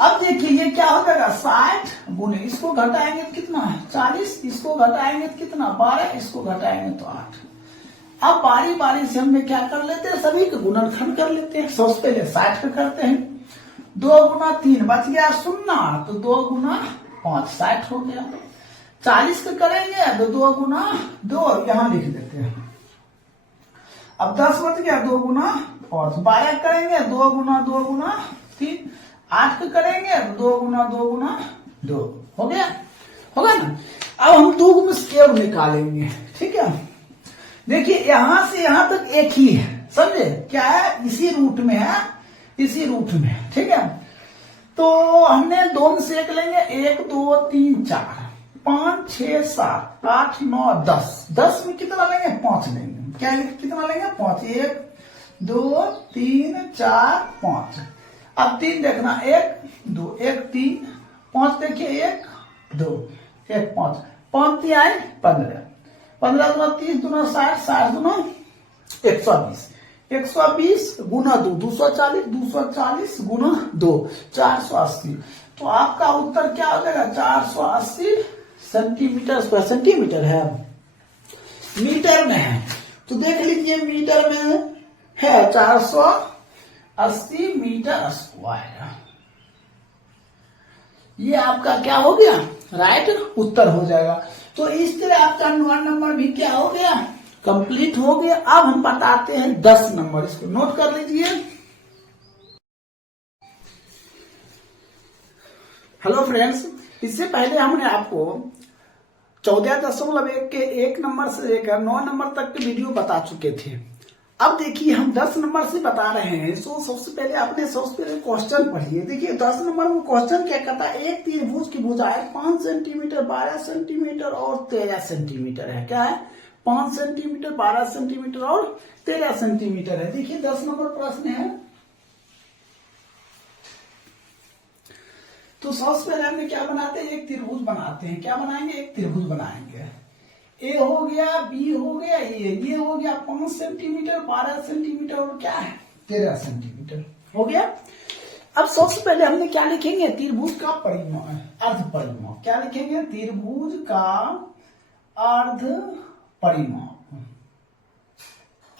अब देखिए ये क्या हो जाएगा 60 गुने, इसको घटाएंगे तो कितना 40, इसको घटाएंगे तो कितना 12, इसको घटाएंगे तो 8। अब बारी बारी से हमने क्या कर लेते हैं सभी का गुणनखंड कर लेते हैं। सबसे पहले 60 का करते हैं, 2 गुना 3 बच गया 0, तो 2 गुना 5 60 हो गया। 40 का करेंगे तो 2 गुना 2, यहां लिख देते हैं। अब 10 बच गया, 2 गुना 5। 12 करेंगे 2 गुना 2 गुना 3। 8 का करेंगे 2 गुना 2 गुना 2। हो गया, होगा ना। अब हम 2 गुना स्क्वायर निकालेंगे, ठीक है। देखिए यहां से यहां तक एक ही है, समझे, क्या है, इसी रूट में है, इसी रूट में, ठीक है। तो हमने 2 में सेक लेंगे, 1 2 3 4 5 6 7 8 9 10। 10 में कितना लेंगे, 5 लेंगे। क्या कितना लेंगे, 5। 1 2 3 4 5। अब 3 देखना, 1 2 1 3 5 देखिए, 1 2 1 5 5 3 आए 15। 15 दूना 30 दूना 60 60 दूना 120। 120 गुना 2 240 240 गुना 2 480। तो आपका उत्तर क्या हो जाएगा, 480 सेंटीमीटर स्क्वायर। सेंटीमीटर है, मीटर में है तो देख लीजिए, मीटर में है 480 मीटर स्क्वायर। ये आपका क्या हो गया, राइट उत्तर हो जाएगा। तो इस तरह आपका 9 नंबर भी क्या हो गया, कंप्लीट हो गया। अब हम बताते हैं 10 नंबर, इसको नोट कर लीजिए। हेलो फ्रेंड्स, इससे पहले हमने आपको 14.1 के 1 नंबर से लेकर 9 नंबर तक के वीडियो बता चुके थे। अब देखिए हम 10 नंबर से बता रहे हैं। तो सबसे पहले क्वेश्चन पढ़िए। देखिए 10 नंबर में क्वेश्चन क्या कहता है, एक त्रिभुज की भुजाएं 5 सेंटीमीटर 12 सेंटीमीटर और 13 सेंटीमीटर है। क्या है, 5 सेंटीमीटर 12 सेंटीमीटर और 13 सेंटीमीटर है। देखिए 10 नंबर प्रश्न है। तो सबसे पहले हमने क्या बनाते हैं, एक त्रिभुज बनाते हैं। क्या बनाएंगे, एक त्रिभुज बनाएंगे। ए हो गया, बी हो गया, ये हो गया 5 सेंटीमीटर 12 सेंटीमीटर और क्या है 13 सेंटीमीटर हो गया। अब सबसे पहले हमने क्या लिखेंगे, त्रिभुज का परिमाप, अर्ध परिमाप। क्या लिखेंगे, त्रिभुज का अर्ध परिमाप।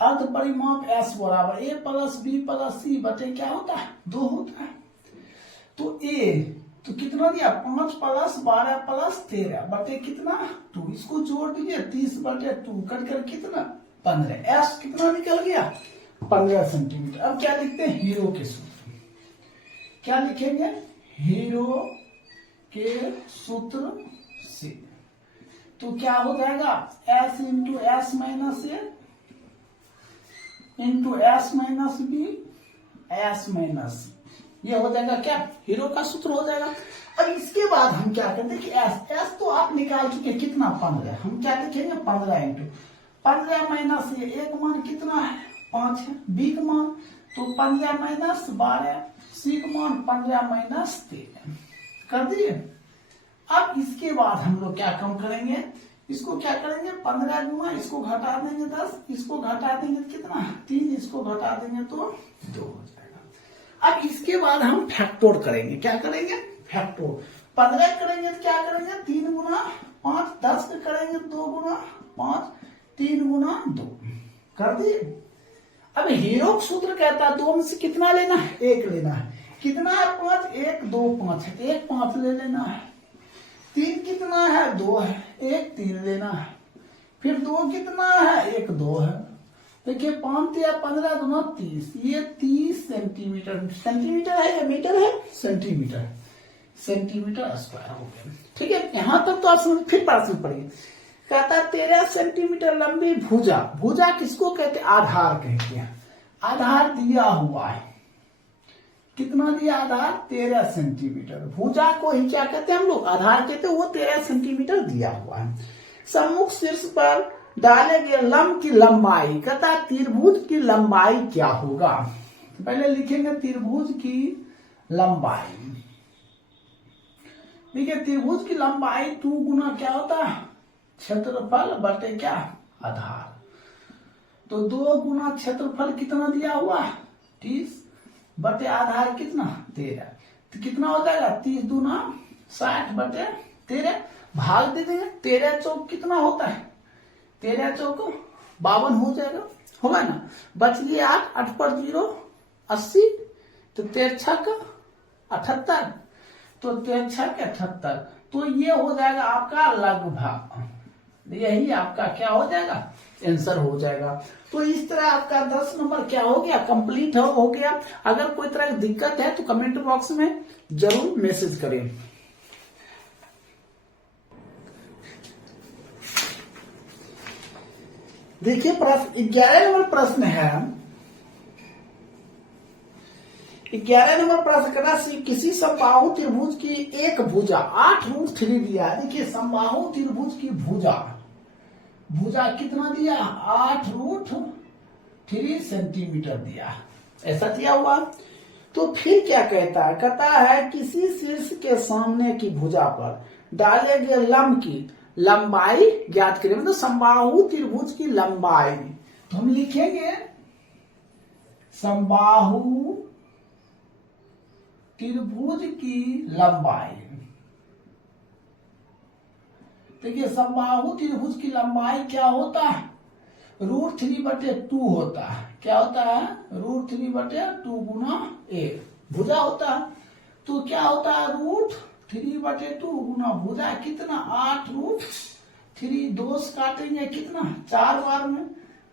अर्ध परिमाप S बराबर A plus B plus C बटे क्या होता है, 2 होता है। तो A तो कितना दिया, 5 प्लस 12 प्लस 13 बटे कितना 2। इसको जोड़ दीजिए, 30 बटे 2 कट कर कितना 15। S कितना निकल गया, 15 सेंटीमीटर। अब क्या लिखते हैं, हीरो के सूत्र। क्या लिखेंगे, हीरो के सूत्र से। तो क्या हो जाएगा, S into S minus A into S minus B S minus, ये हो जाएगा क्या, हीरो का सूत्र हो जाएगा। अब इसके बाद हम क्या करते हैं कि S तो आप निकाल चुके, कितना 15। हम क्या लिखेंगे, 15 इंटू 15 माइनस ये, एक मान कितना है 5 है, B का मान तो 15 माइनस 12, C का मान 15 माइनस 13 कर दिए। अब इसके बाद हम लोग क्या काम करेंगे, इसको क्या करेंगे, 15 गुना इसको घटा देंगे 10, इसको घटा देंगे कितना 3, इसको घटा देंगे तो 2 हो जाएगा। अब इसके बाद हम फैक्टोर करेंगे। क्या करेंगे, फैक्टोर। 15 करेंगे तो क्या करेंगे, 3 गुना 5, 10 का करेंगे 2 गुना 5, 3 गुना 2 कर दिए। अब हीरो सूत्र कहता है 2 में से कितना लेना है, 1 लेना है। कितना है 5, 1 2 5 है, 1 5 ले लेना है। 3 कितना है, 2 है, 1 3 लेना है। फिर 2 कितना है, 1 2 है। देखिए 5 या 15 दूना 30, ये 30 सेंटीमीटर। सेंटीमीटर है या मीटर है, सेंटीमीटर। सेंटीमीटर स्क्वायर हो गया, ठीक है। यहां तक तो आप समझ, फिर प्रश्न पढ़िए। कहता है 13 सेंटीमीटर लंबी भुजा। भुजा किसको कहते हैं, आधार कहते हैं। आधार दिया हुआ है, कितना दिया आधार, 13 सेंटीमीटर। भुजा को ही क्या कहते हैं हम लोग, आधार कहते हैं। वो 13 सेंटीमीटर दिया हुआ है। सम्मुख शीर्ष पर डाले गए लंब की लंबाई, कहता त्रिभुज की लंबाई क्या होगा। पहले लिखेंगे त्रिभुज की लंबाई। देखिए त्रिभुज की लंबाई 2 गुना क्या होता है, क्षेत्रफल बटे क्या, आधार। तो 2 गुना क्षेत्रफल कितना दिया हुआ, 30 बटे आधार कितना 13। तो कितना हो जाएगा, 30 दूना 60 बटे 13 भाग दे देंगे। 13 चौक कितना होता है, 13 चौक 52 हो जाएगा, होगा ना। बच गया 8, 8 पर 0 80, तो 13 का 78, तो 13 के 78 तो ये हो जाएगा आपका लगभग, यही आपका क्या हो जाएगा, आंसर हो जाएगा। तो इस तरह आपका 10 नंबर क्या हो गया, कंप्लीट हो गया। अगर कोई तरह की दिक्कत है तो कमेंट बॉक्स में जरूर मैसेज करें। देखिए प्रश्न 11 नंबर प्रश्न है। 11 नंबर प्रश्न करना, किसी समबाहु त्रिभुज की एक भुजा 8√3 दिया है। देखिए समबाहु त्रिभुज की भुजा कितना दिया, 8√3 सेंटीमीटर दिया, ऐसा दिया हुआ। तो फिर क्या कहता है किसी शीर्ष के सामने की भुजा पर डाले गए लंब की लंबाई ज्ञात करें, मतलब समबाहु त्रिभुज की लंबाई। तो हम लिखेंगे समबाहु त्रिभुज की लंबाई। देखिए समबाहु त्रिभुज की लंबाई क्या होता है, √3/2 होता है। क्या होता है, √3/2 गुना a भुजा होता है। तो क्या होता है, √3/2 गुना भुजा कितना, 8√3, 2 से काटेंगे कितना, 4 बार में।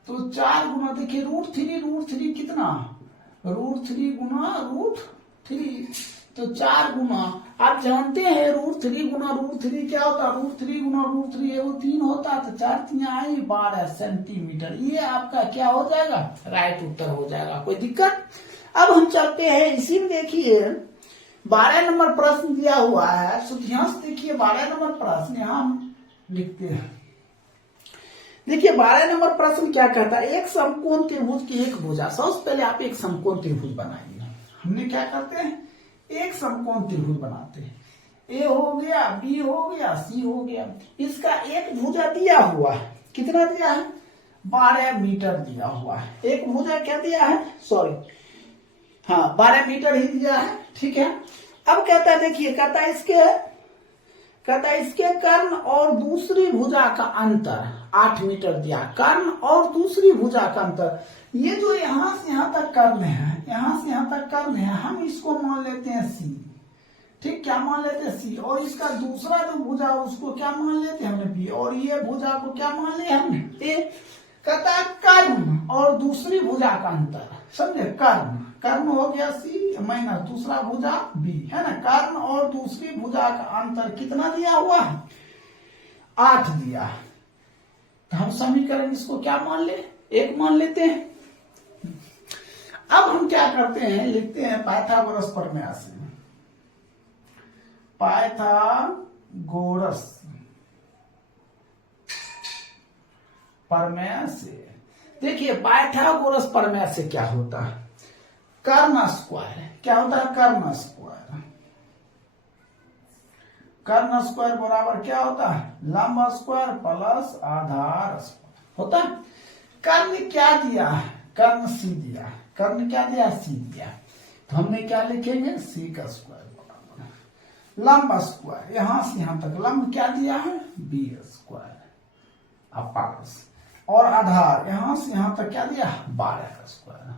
तो 4 गुना, देखिए √3 कितना, √3 गुना √3, तो 4 गुना, आप जानते हैं √3 गुना √3 क्या होता है, √3 गुना √3 एगो 3 होता है, तो 4 3 आई 12 सेंटीमीटर। ये आपका क्या हो जाएगा, राइट उत्तर हो जाएगा। कोई दिक्कत। अब हम चलते हैं इसी में, देखिए 12 नंबर प्रश्न दिया हुआ है। तो ध्यान से देखिए 12 नंबर प्रश्न यहां हम लिखते हैं। देखिए 12 नंबर प्रश्न क्या कहता है, एक समकोण त्रिभुज की एक भुजा। सबसे पहले आप एक समकोण त्रिभुज बनाएंगे। हमने क्या करते हैं, एक समकोण त्रिभुज बनाते हैं। ए हो गया, बी हो गया, सी हो गया। इसका एक भुजा दिया हुआ है, कितना दिया है, 12 मीटर दिया हुआ है। एक भुजा क्या दिया है, सॉरी हाँ 12 मीटर ही दिया है, ठीक है। अब कहता है, देखिए कहता है इसके कर्ण और दूसरी भुजा का अंतर 8 मीटर दिया। कर्ण और दूसरी भुजा का अंतर, ये जो यहां से यहां तक कर्ण है, यहां से यहां तक कर्ण है, हम इसको मान लेते हैं सी, ठीक, क्या मान लेते हैं सी। और इसका दूसरा जो भुजा उसको क्या मान लेते हैं हमने बी, और ये भुजा को क्या मान लिया हमने ए। कहता है कर्ण और दूसरी भुजा का अंतर, समझे, कर्ण हो गया सी माइनस दूसरा भुजा बी, है ना। कर्ण और दूसरी भुजा का अंतर कितना दिया हुआ है, 8 दिया है। तो हम समीकरण इसको क्या मान ले, 1 मान लेते हैं। अब हम क्या करते हैं, लिखते हैं पाइथागोरस प्रमेय से। पाइथागोरस प्रमेय से, देखिए पाइथागोरस प्रमेय से क्या होता है, कर्ण स्क्वायर, क्या होता है, कर्ण स्क्वायर बराबर क्या होता है, लंब स्क्वायर प्लस आधार स्क्वायर होता है। कर्ण क्या दिया है, कर्ण सी दिया है, कर्ण क्या दिया, सी दिया। तो हमने क्या लिखेंगे, सी का स्क्वायर बराबर लंब स्क्वायर, यहां से यहां तक लंब क्या दिया है, बी स्क्वायर प्लस, और आधार यहां से यहां तक क्या दिया, 12 का स्क्वायर।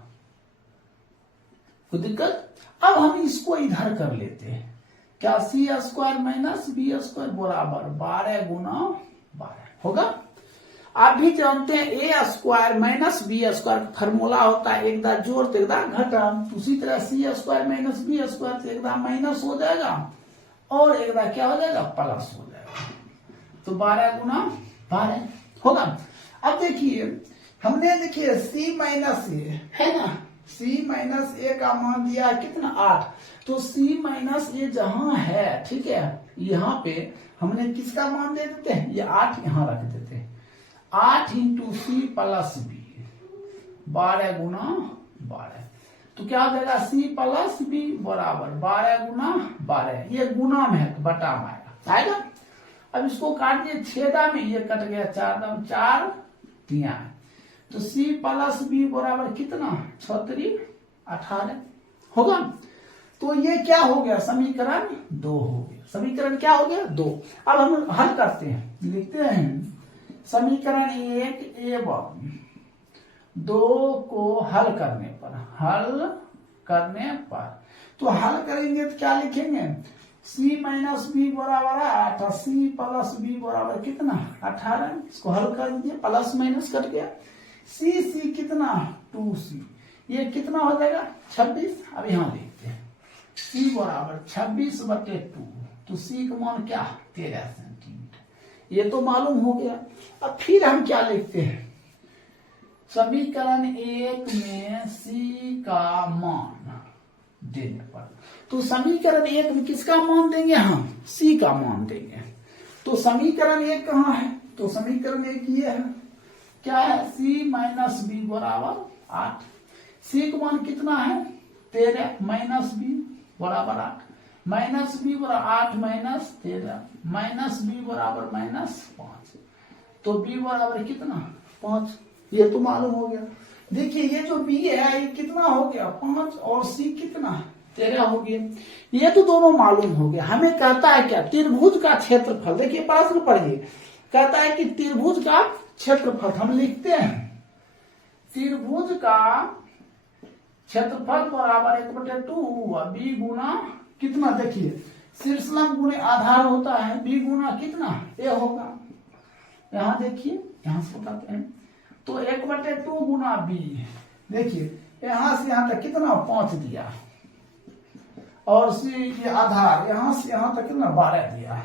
कोई दिक्कत। अब हम इसको इधर कर लेते हैं, क्या, C square minus B square बराबर 12 गुना 12 होगा। आप भी जानते हैं A square minus B square formula होता है, एक दार जोड़ तो एक दार घटा। उसी तरह सी स्क्वायर माइनस बी स्क्वायर से एक दार माइनस हो जाएगा और एक दार क्या हो जाएगा, प्लस हो जाएगा। तो 12 गुना 12 होगा। अब देखिए हमने, देखिए सी माइनस ए है ना, सी माइनस ए का मान दिया कितना, 8। तो सी माइनस ए जहां है, ठीक है, यहाँ पे हमने किसका मान दे देते हैं, ये 8 यहां रख देते हैं। 8 इंटू सी प्लस बी, 12 गुना 12। तो क्या हो जाएगा, सी प्लस बी बराबर 12 गुना 12। ये गुना में है तो बटा में आएगा। अब इसको काट दिए छेदा में, ये कट गया 4 दम 4 3। तो सी प्लस बी बराबर कितना, 6 18 होगा। तो ये क्या हो गया, समीकरण 2 हो गया। समीकरण क्या हो गया, 2। अब हम हल करते हैं, लिखते हैं समीकरण 1 एवं 2 को हल करने पर, तो हल करेंगे तो क्या लिखेंगे, सी माइनस बी बराबर है 8, सी प्लस बी बराबर कितना 18। इसको हल कर दीजिए, प्लस माइनस कट गया, सी कितना 2c, ये कितना हो जाएगा 26। अब यहाँ देखते हैं सी बराबर 26/2, तो सी का मान क्या 13 सेंटीमीटर, ये तो मालूम हो गया। अब फिर हम क्या लिखते हैं, समीकरण 1 में सी का मान देने पर, तो समीकरण 1 में किसका मान देंगे हम, सी का मान देंगे। तो समीकरण 1 कहाँ है, तो समीकरण 1 ये है, क्या है सी माइनस बी बराबर 8, सी का मान कितना है 13 माइनस बी बराबर 8, माइनस बी बराबर 8 माइनस 13, माइनस बी बराबर -5, तो बी बराबर कितना 5, ये तो मालूम हो गया। देखिए ये जो बी है ये कितना हो गया 5 और सी कितना 13 हो गया, ये तो दोनों मालूम हो गया। हमें कहता है क्या, त्रिभुज का क्षेत्रफल, देखिए प्रश्न पढ़िए, कहता है कि त्रिभुज का क्षेत्रफल, हम लिखते हैं त्रिभुज का क्षेत्रफल बराबर 1/2 बी गुना कितना, देखिए शीर्षलंब गुणे आधार होता है, बी गुना कितना ए होगा, यहां देखिए यहां से बताते हैं, तो 1/2 गुना बी, देखिए यहां से यहां तक कितना 5 दिया, और सी ये आधार यहां से यहां तक कितना 12 दिया,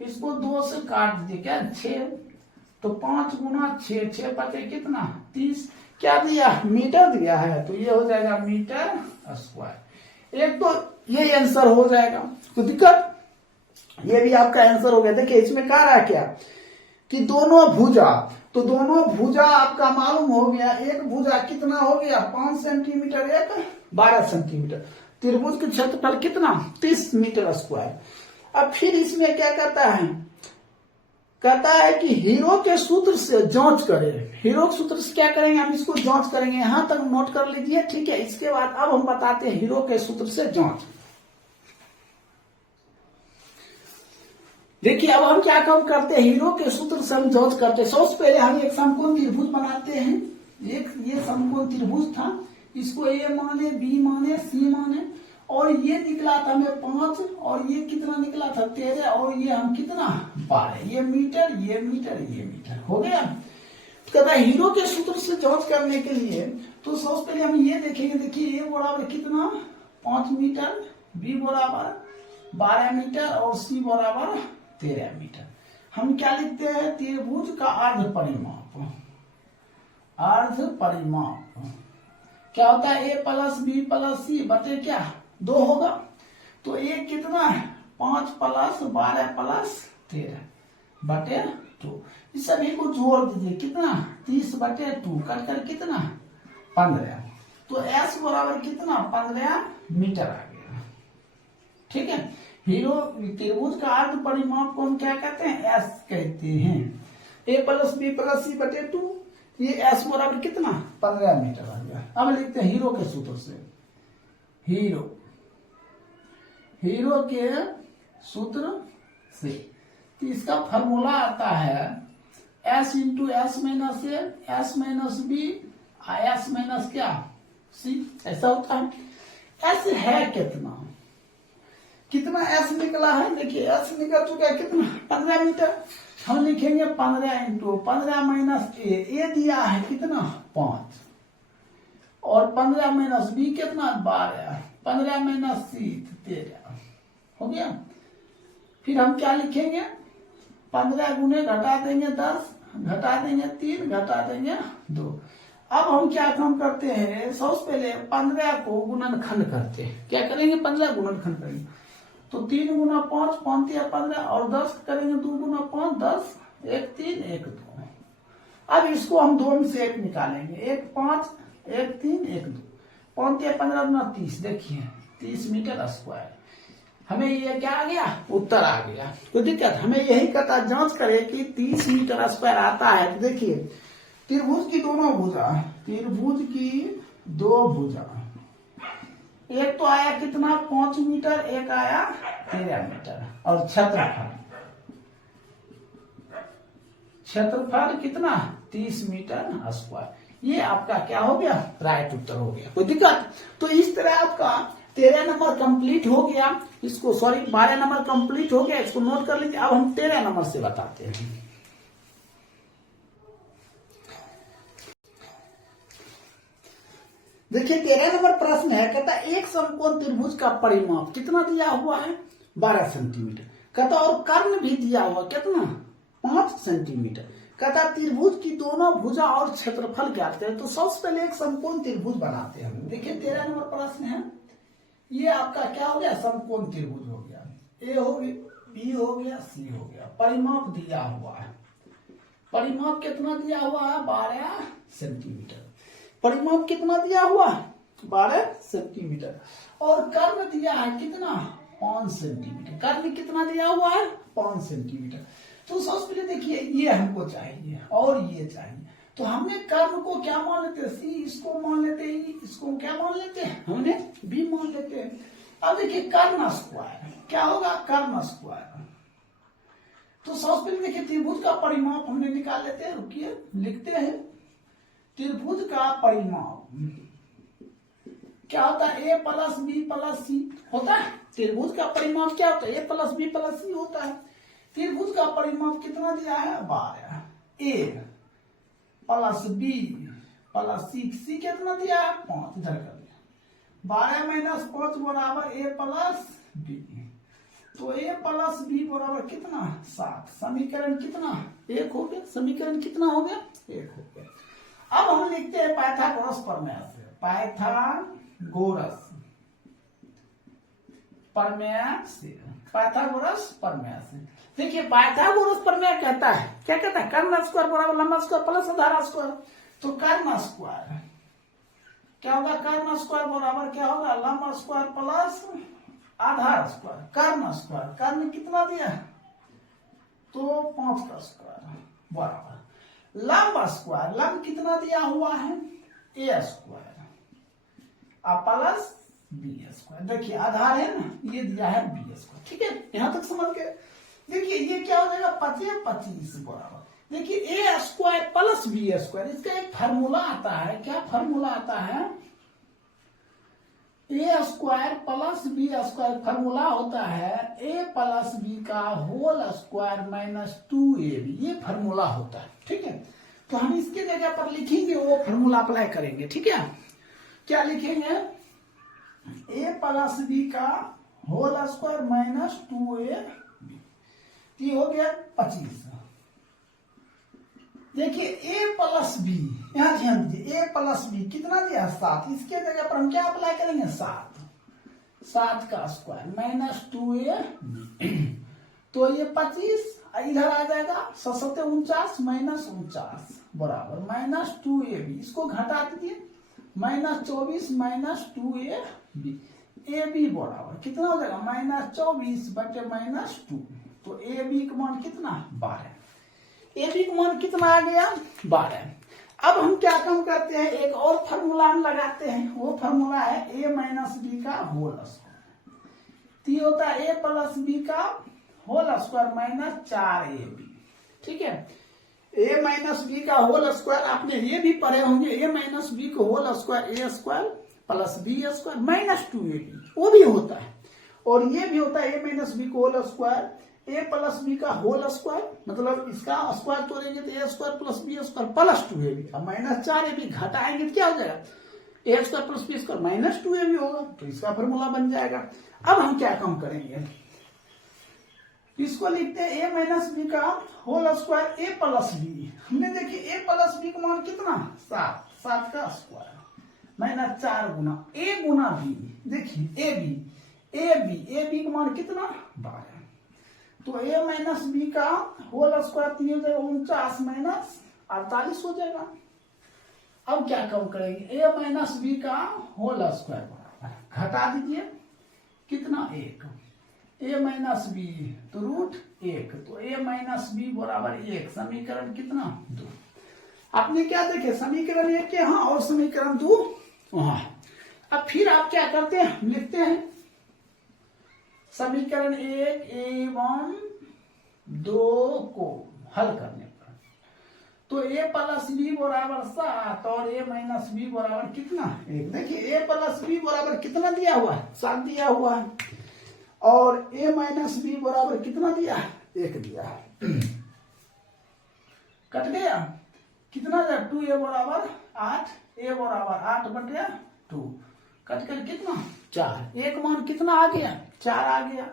इसको 2 से काट दीजिए क्या 6, तो 5 गुना 6, 6 बचे कितना 30, क्या दिया मीटर दिया है, तो ये हो जाएगा मीटर स्क्वायर। एक तो ये आंसर हो जाएगा, कोई दिक्कत, ये भी आपका आंसर हो गया। देखिए इसमें कह रहा है क्या कि दोनों भुजा, तो दोनों भुजा आपका मालूम हो गया, एक भुजा कितना हो गया 5 सेंटीमीटर, एक 12 सेंटीमीटर, त्रिभुज के क्षेत्रफल कितना 30 मीटर स्क्वायर। अब फिर इसमें क्या कहता है कि हीरो के सूत्र से जांच करें, हीरो के सूत्र से क्या करेंगे, हम इसको जांच करेंगे, यहां तक नोट कर लीजिए, ठीक है। इसके बाद अब हम बताते हैं हीरो के सूत्र से जांच। देखिए अब हम क्या काम करते हैं, हीरो के सूत्र से हम जांच करते हैं। सबसे पहले हम एक समकोण त्रिभुज बनाते हैं, एक ये समकोण त्रिभुज था, इसको ए माने, बी माने, सी माने, और ये निकला था हमें 5, और ये कितना निकला था 13, और ये हम कितना 12, ये मीटर, ये मीटर, ये मीटर हो गया। कहता है हीरो के सूत्र से जांच करने के लिए, तो सबसे पहले हम ये देखेंगे, देखिए ए बराबर कितना 5 मीटर, बी बराबर 12 मीटर, और सी बराबर 13 मीटर। हम क्या लिखते हैं, त्रिभुज का अर्ध परिमाप, अर्ध परिमाप क्या होता है, ए प्लस बी प्लस सी बटे क्या 2 होगा, तो ए कितना है 5 प्लस 12 प्लस 13 बटे 2, इस सभी को जोड़ दीजिए, कितना 30/2 कट कर कितना 15, तो एस बराबर कितना 15 मीटर आ गया, ठीक है। हीरो त्रिभुज का अर्ध परिमाप को हम क्या कहते हैं, एस कहते हैं, ए प्लस बी प्लस सी बटे 2, ये एस बराबर कितना 15 मीटर आ गया। अब लिखते हैं हीरो के सूत्र से, हीरो के सूत्र से, तो इसका फॉर्मूला आता है एस इंटू एस माइनस ए, S minus B, S minus क्या सी, ऐसा होता है। एस है कितना एस निकला है, देखिए एस निकल चुका है कितना 15 मीटर, हम लिखेंगे 15 इंटू 15 माइनस ए दिया है कितना 5, और 15 माइनस बी कितना 12, 15 माइनस सी 13 हो गया। फिर हम क्या लिखेंगे, 15 गुने घटा देंगे 10, घटा देंगे 3, घटा देंगे 2। अब हम क्या काम करते हैं, सबसे पहले 15 को गुणनखंड करते हैं, क्या करेंगे 15 गुणनखंड करेंगे, तो 3 गुना 5 5 या 15, और 10 करेंगे 2 गुना 5 10, 1 3 1 2। अब इसको हम 2 में से 1 निकालेंगे, 1 5 1 3 1 2, 5 या 15 गुना 30, देखिए 30 मीटर स्क्वायर। हमें ये क्या आ गया, उत्तर आ गया। तो दिक्कत हमें यही कहता, जांच करें कि 30 मीटर स्क्वायर आता है। तो देखिए त्रिभुज की दोनों भुजा, त्रिभुज की 2 भुजा, एक तो आया कितना 5 मीटर, एक आया 13 मीटर, और क्षेत्रफल कितना 30 मीटर स्क्वायर। ये आपका क्या हो गया, राइट उत्तर हो गया। कोई दिक्कत, तो इस तरह आपका 13 नंबर कंप्लीट हो गया, इसको सॉरी 12 नंबर कंप्लीट हो गया, इसको नोट कर लीजिए। अब हम 13 नंबर से बताते हैं। देखिए 13 नंबर प्रश्न है, कहता एक समकोण त्रिभुज का परिमाप कितना दिया हुआ है, 12 सेंटीमीटर। कहता और कर्ण भी दिया हुआ कितना, 5 सेंटीमीटर। कहता त्रिभुज की दोनों भुजा और क्षेत्रफल ज्ञात करें। तो सबसे पहले एक समकोण त्रिभुज बनाते हैं। देखिए 13 नंबर प्रश्न है, ये आपका क्या हो गया, समकोण त्रिभुज हो गया, ए हो गया, बी हो गया, सी हो गया। परिमाप दिया हुआ है, परिमाप कितना दिया हुआ है, 12 सेंटीमीटर। परिमाप कितना दिया हुआ है, 12 सेंटीमीटर। और कर्ण दिया है कितना, 5 सेंटीमीटर। कर्ण कितना दिया हुआ है, 5 सेंटीमीटर। तो सबसे पहले देखिए ये हमको चाहिए और ये चाहिए, तो हमने कर्ण को क्या मान लेते हैं, सी, इसको मान लेते हैं, इसको क्या मान लेते हैं, हमने बी मान लेते हैं। अब देखिए कर्ण स्क्वायर क्या होगा, कर्ण स्क्वायर। तो सबसे पहले देखिए त्रिभुज का परिमाप हमने निकाल लेते हैं, रुकिए लिखते हैं। त्रिभुज का परिमाप क्या होता है, ए प्लस बी प्लस सी होता है। त्रिभुज का परिमाप क्या होता है, ए प्लस बी प्लस सी होता है। त्रिभुज का परिमाप कितना दिया है, 12। ए प्लस बी प्लस सी, सी कितना दिया है, 5, इधर कर दिया। 12 माइनस 5 बराबर ए प्लस बी, तो ए प्लस बी बराबर कितना, 7। समीकरण कितना, 1 हो गया। समीकरण कितना हो गया, 1 हो गया। अब हम लिखते हैं पाइथागोरस प्रमेय से, पाइथागोरस प्रमेय से, पाइथागोरस प्रमेय से। देखिए पाइथागोरस प्रमेय कहता है, क्या कहता है, कर्ण स्क्वायर बराबर लंबा स्क्वायर प्लस आधार स्क्वायर। तो कर्ण स्क्वायर क्या होगा, कर्ण स्क्वायर बराबर क्या होगा, लंबा स्क्वायर प्लस आधार स्क्वायर। कर्ण स्क्वायर, कर्ण कितना दिया, तो 5 का स्क्वायर बराबर लंब स्क्वायर, लंब कितना दिया हुआ है, A square plus B square. देखिए आधार है ना, ये दिया है बी स्क्वायर। ठीक है, यहां तक समझ गए। देखिए ये क्या हो जाएगा, 25 बराबर। देखिए A square plus B square, इसका एक फार्मूला आता है। क्या फार्मूला आता है, A square plus B square. Formula होता है ए प्लस बी का होल स्क्वायर माइनस 2ab, ये फार्मूला होता है। ठीक है, तो हम इसके जगह पर लिखेंगे, वो फार्मूला अप्लाई करेंगे। ठीक है, क्या लिखेंगे, ए प्लस बी का होल स्क्वायर माइनस 2ab, ये हो गया 25। देखिए ए प्लस बी, यहां ध्यान दीजिए, ए प्लस बी कितना दिया, 7। इसके जगह पर हम क्या अप्लाई करेंगे, 7 का स्क्वायर माइनस 2ab, तो ये 25 इधर आ जाएगा, 7 49 माइनस 49 बराबर माइनस 2ab। इसको घटा दीजिए, minus 24 minus 2ab, A B बराबर कितना हो जाएगा, माइनस 24 बटे माइनस 2। तो ए बी का मान कितना, 12। ए बी का मान कितना आ गया, 12। अब हम क्या काम करते हैं, एक और फार्मूला हम लगाते हैं। वो फार्मूला है ए माइनस बी का होल स्क्वायर। ये होता है ए प्लस बी का होल स्क्वायर माइनस 4ab। ठीक है, ए माइनस बी का होल स्क्वायर आपने ये भी पढ़े होंगे, ए माइनस बी का whole square A square plus B square minus 2ab, वो भी होता है। और ये भी होता है ए माइनस बी का whole square A plus B का होल स्क्वायर, मतलब इसका स्क्वायर तोड़ेंगे तो A square plus B square plus 2ab। अब माइनस 4ab घटाएंगे तो क्या हो जाएगा, A square plus B square minus 2ab होगा, तो इसका फॉर्मूला बन जाएगा। अब हम क्या काम करेंगे, इसको लिखते हैं ए माइनस बी का whole square A plus B. हमने देखिए ए प्लस बी का मान कितना, 7 का स्क्वायर माइनस 4 गुना ए गुना बी। देखिए ए बी का मान कितना, 12। तो ए माइनस बी का होल स्क्वायर 49 माइनस 48 हो जाएगा। अब क्या कम करेंगे, ए माइनस बी का होल स्क्वायर बराबर घटा दीजिए कितना, 1। ए माइनस बी तो √1, तो ए माइनस बी बराबर 1। समीकरण कितना, 2। आपने क्या देखे, समीकरण 1 यहाँ और समीकरण 2 वहां। अब फिर आप क्या करते हैं, लिखते हैं समीकरण 1 एवं 2 को हल करने पर। तो a प्लस बी बराबर 7 और a माइनस बी बराबर कितना 1। देखिए a प्लस बी बराबर कितना दिया हुआ है 7 दिया हुआ है और a माइनस बी बराबर कितना दिया 1 दिया है। कट गया कितना 2a बराबर 8 a बराबर 8 बटे 2 कट कर कितना 4। एक मान कितना आ गया 4 आ गया।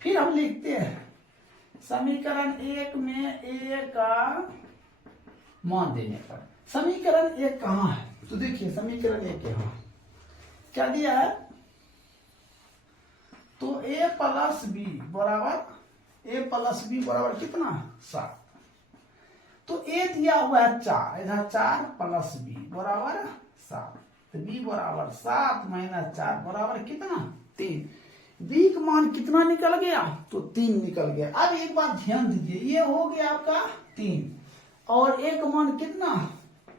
फिर हम लिखते हैं समीकरण 1 में a का मान देने पर समीकरण 1 कहाँ है तो देखिए समीकरण 1 यहाँ क्या दिया है तो a प्लस बी बराबर कितना 7। तो a दिया हुआ है 4 इधर 4 प्लस बी बराबर 7 तो b बराबर 7 माइनस 4 बराबर कितना 3। b का मान कितना निकल गया तो 3 निकल गया। अब एक बात ध्यान दीजिए ये हो गया आपका 3 और एक मान कितना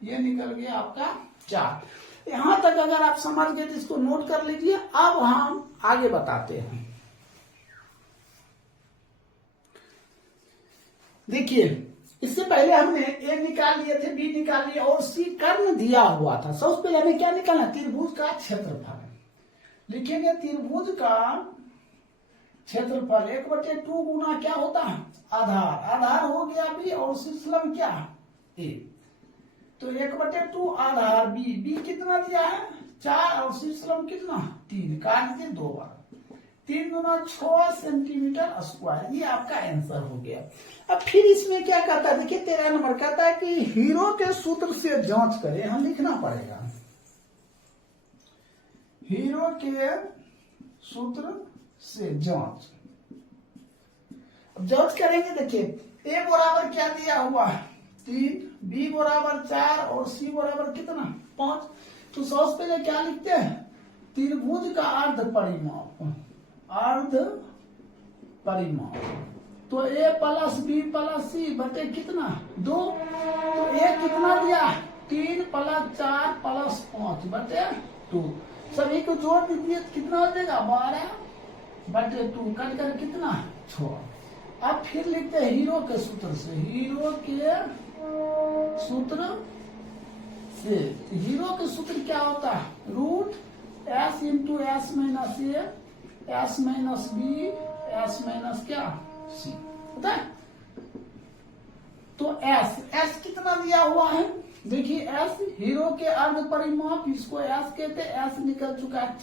ये निकल गया आपका 4। यहां तक अगर आप समझ गए तो इसको नोट कर लीजिए। अब हम आगे बताते हैं। देखिए इससे पहले हमने ए निकाल लिए थे बी निकाल लिए और सी कर्ण दिया हुआ था। सबसे पहले हमें क्या निकालना त्रिभुज का क्षेत्रफल लिखेंगे। त्रिभुज का क्षेत्रफल 1/2 गुना क्या होता है आधार हो गया बी और शीर्षलम क्या ए। तो 1/2 आधार बी कितना दिया है 4 और शीर्षलम कितना 3 काट दीजिए 2 बार 3 गुना 6 सेंटीमीटर स्क्वायर। ये आपका आंसर हो गया। अब फिर इसमें क्या कहता है देखिए 13 नंबर कहता है कि हीरो के सूत्र से जांच करें। हम लिखना पड़ेगा हीरो के सूत्र से जांच। अब जांच करेंगे। देखिए ए बराबर क्या दिया हुआ है 3 बी बराबर 4 और सी बराबर कितना 5। तो सबसे पहले क्या लिखते हैं त्रिभुज का अर्ध परिमाप। तो a प्लस बी प्लस सी बटे कितना 2। तो a कितना दिया 3 प्लस 4 प्लस 5 बटे 2। सभी को जोड़ दीजिए कितना हो जाएगा 12 बटे 2 कट कर कितना 6। अब फिर लिखते हैं हीरो के सूत्र से। हीरो के सूत्र क्या होता है root S into S minus A S minus B S minus क्या सी होता है। तो एस कितना दिया हुआ है देखिए एस हीरो के अर्ध परिमाप इसको एस कहते हैं। एस निकल चुका है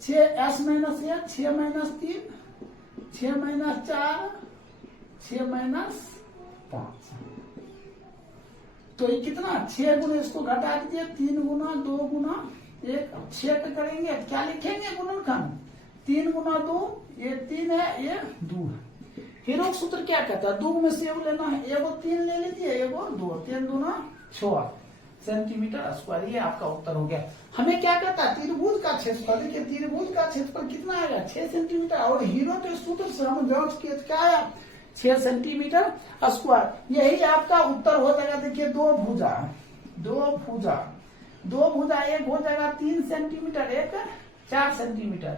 6 एस माइनस ए 6 माइनस 3 6 माइनस 4 6 माइनस 5। तो ये कितना 6 गुना इसको घटा दीजिए 3 गुना 2 गुना 1 6 का करेंगे क्या लिखेंगे गुणनखंड 3 गुना 2 ये 3 है ये 2 है। हीरो सूत्र क्या कहता है 2 में से एगो लेना है एगो 3 ले लीजिए एगो 2 3 दूना 6 सेंटीमीटर स्क्वायर। ये आपका उत्तर हो गया। हमें क्या कहता है त्रिभुज का क्षेत्रफल। देखिए त्रिभुज का क्षेत्रफल कितना आएगा 6 सेंटीमीटर और हीरो के सूत्र से हम जांच किए क्या आया 6 सेंटीमीटर स्क्वायर। यही आपका उत्तर हो जाएगा। देखिए दो भुजा एक हो जाएगा 3 सेंटीमीटर एक 4 सेंटीमीटर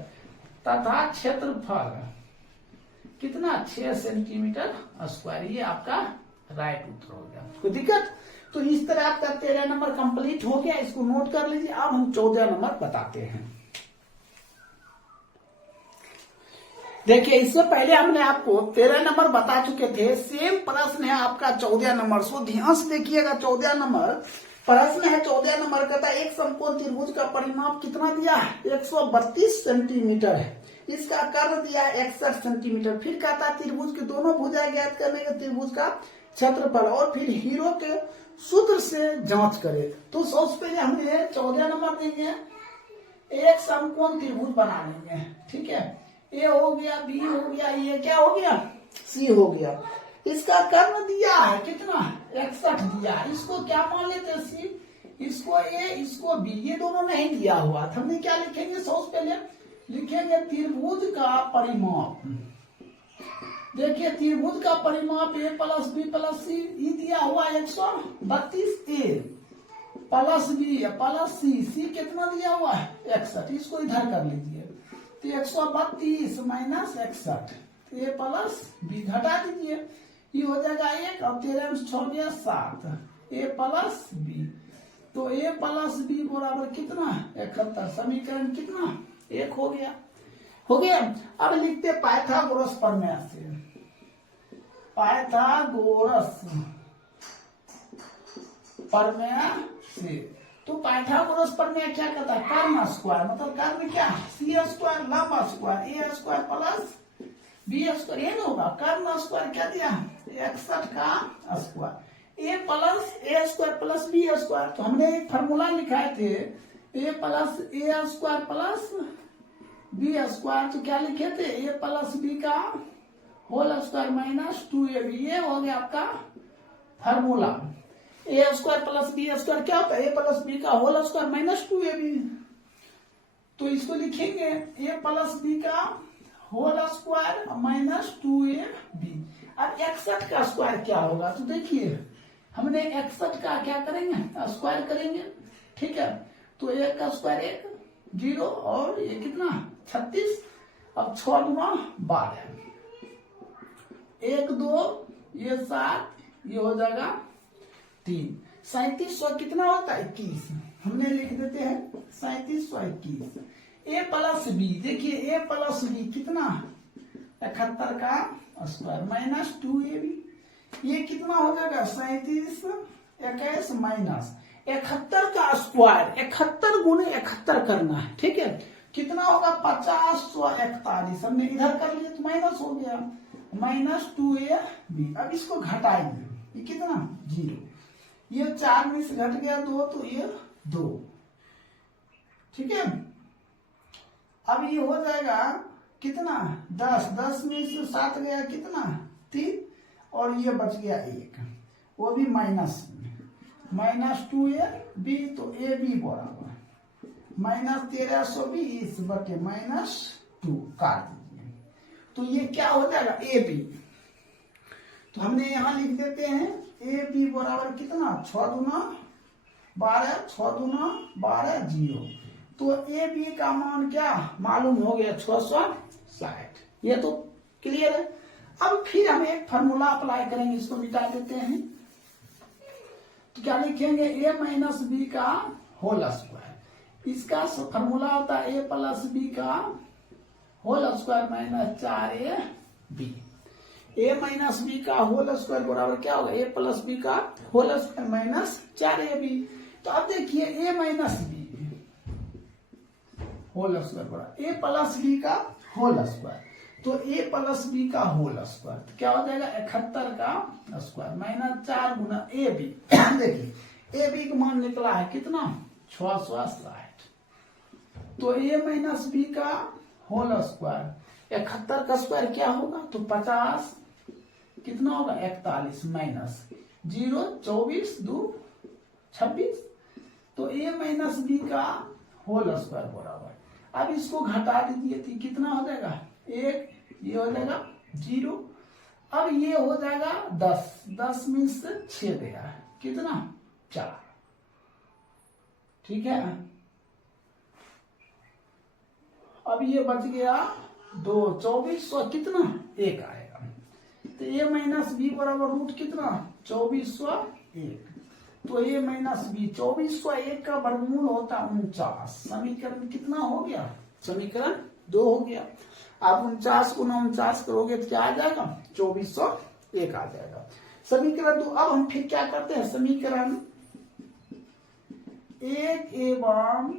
तथा क्षेत्रफल कितना 6 सेंटीमीटर स्क्वायर। ये आपका राइट उत्तर हो गया। कोई दिक्कत। तो इस तरह आपका 13 नंबर कंप्लीट हो गया। इसको नोट कर लीजिए। अब हम 14 नंबर बताते हैं। देखिए इससे पहले हमने आपको 13 नंबर बता चुके थे। सेम प्रश्न है आपका 14 नंबर। सो ध्यान से देखिएगा 14 नंबर प्रश्न है। 14 नंबर कहता है एक समकोण त्रिभुज का परिमाप कितना दिया है 132 सेंटीमीटर है। इसका कर्ण दिया है 61 सेंटीमीटर। फिर कहता है त्रिभुज की दोनों भुजाएं ज्ञात करने के त्रिभुज का क्षेत्रफल और फिर हीरो के सूत्र से जांच करें। तो सबसे पहले हमें 14 नंबर देंगे एक समकोण त्रिभुज बना लेंगे। ठीक है ए हो गया बी हो गया ये क्या हो गया सी हो गया। इसका कर्ण दिया है कितना 61 दिया है। इसको क्या मान लेते हैं सी इसको ए इसको बी ये दोनों नहीं दिया हुआ था। हमने क्या लिखेंगे सबसे पहले लिखेंगे त्रिभुज का परिमाप। देखिए त्रिभुज का परिमाप ए प्लस बी प्लस सी दिया हुआ 132 ए प्लस बी प्लस सी कितना दिया हुआ है 61। इसको इधर कर लीजिए तो 132 माइनस 61 ए प्लस बी घटा दीजिए ये हो जाएगा 1, अब 13 में 6 गया 7, a प्लस बी। तो a प्लस बी बराबर कितना 71। समीकरण कितना 1 हो गया। हो गया। अब लिखते पाइथागोरस प्रमेय से। पाइथागोरस प्रमेय से। तो पाइथागोरस प्रमेय क्या कहता है, कर्ण स्क्वायर, मतलब कर्ण क्या, सी स्क्वायर लंब square A square plus B square, ये ना होगा। कर्ण स्क्वायर क्या दिया 61 का square, A plus A square plus B square. तो हमने एक फार्मूला लिखाए थे, ए प्लस ए स्क्वायर प्लस बी स्क्वायर। तो क्या लिखे थे, ए प्लस बी का होल स्क्वायर माइनस 2ab। ये हो गया आपका फार्मूला। ए स्क्वायर प्लस बी स्क्वायर क्या होता है, ए प्लस बी का होल स्क्वायर माइनस 2ab। तो इसको लिखेंगे ए प्लस बी का होल स्क्वायर माइनस 2ab। अब 61 का स्क्वायर क्या होगा, तो देखिए हमने 61 का क्या करेंगे, स्क्वायर करेंगे, ठीक है। तो 1 का स्क्वायर 1, 0 और ये कितना 36। अब 6 गुना 12, 1 2 ये 7, ये हो जाएगा 3। 3700 कितना होता है 21। हमने लिख देते हैं 3721। ए प्लस बी, देखिए ए प्लस बी कितना 71 का स्क्वायर माइनस 2ab। ये कितना हो जाएगा 37 21 माइनस 71 का स्क्वायर, 71 गुने 71 करना है, ठीक है। कितना होगा 5041। हमने इधर कर लिया तो माइनस हो गया, माइनस 2ab। अब इसको घटाएंगे, ये कितना 0, ये 4 में से घट गया 2, तो ये 2, ठीक है। अब ये हो जाएगा कितना 10, 10 में से 7 गया कितना 3, और ये बच गया 1, वो भी माइनस माइनस 2ab। तो ए बी बराबर माइनस 1320 बटे माइनस 2 काट दीजिए। तो ये क्या हो जाएगा ए बी। तो हमने यहां लिख देते हैं ए बी बराबर कितना 6 दूना 12, 6 दूना 12 0। तो ए बी का मान क्या मालूम हो गया 660। ये तो क्लियर है। अब फिर हम एक फार्मूला अप्लाई करेंगे, इसको मिटा देते हैं। तो क्या लिखेंगे ए माइनस बी का होल स्क्वायर। इसका फार्मूला होता है ए प्लस बी का होल स्क्वायर माइनस 4ab। ए माइनस बी का होल स्क्वायर बराबर क्या होगा, ए प्लस बी का होल स्क्वायर माइनस 4ab। तो अब देखिए ए माइनस बी होल स्क्वायर बराबर ए प्लस बी का होल स्क्वायर। तो ए प्लस बी का होल स्क्वायर तो क्या हो जाएगा 71 का square minus 4 Guna A B. देखिए ए बी का मान निकला है कितना 660। तो ए माइनस बी का होल स्क्वायर 71 का स्क्वायर क्या होगा, तो 50 कितना होगा 41 माइनस 0 24 2 26। तो ए माइनस बी का होल स्क्वायर बराबर, अब इसको घटा दीजिए तो कितना हो जाएगा 1, ये हो जाएगा 0। अब ये हो जाएगा 10, 10 में से 6 गया कितना 4, ठीक है। अब ये बच गया 2, 2400 कितना 1 आएगा। तो ए माइनस बी बराबर रूट कितना 2401। तो ए माइनस बी 2401 का वर्गमूल होता 49। समीकरण कितना हो गया, समीकरण 2 हो गया। आप 49 गुना 49 करोगे तो क्या आ जाएगा 2401 आ जाएगा। समीकरण 2। अब हम फिर क्या करते हैं, समीकरण 1 एवं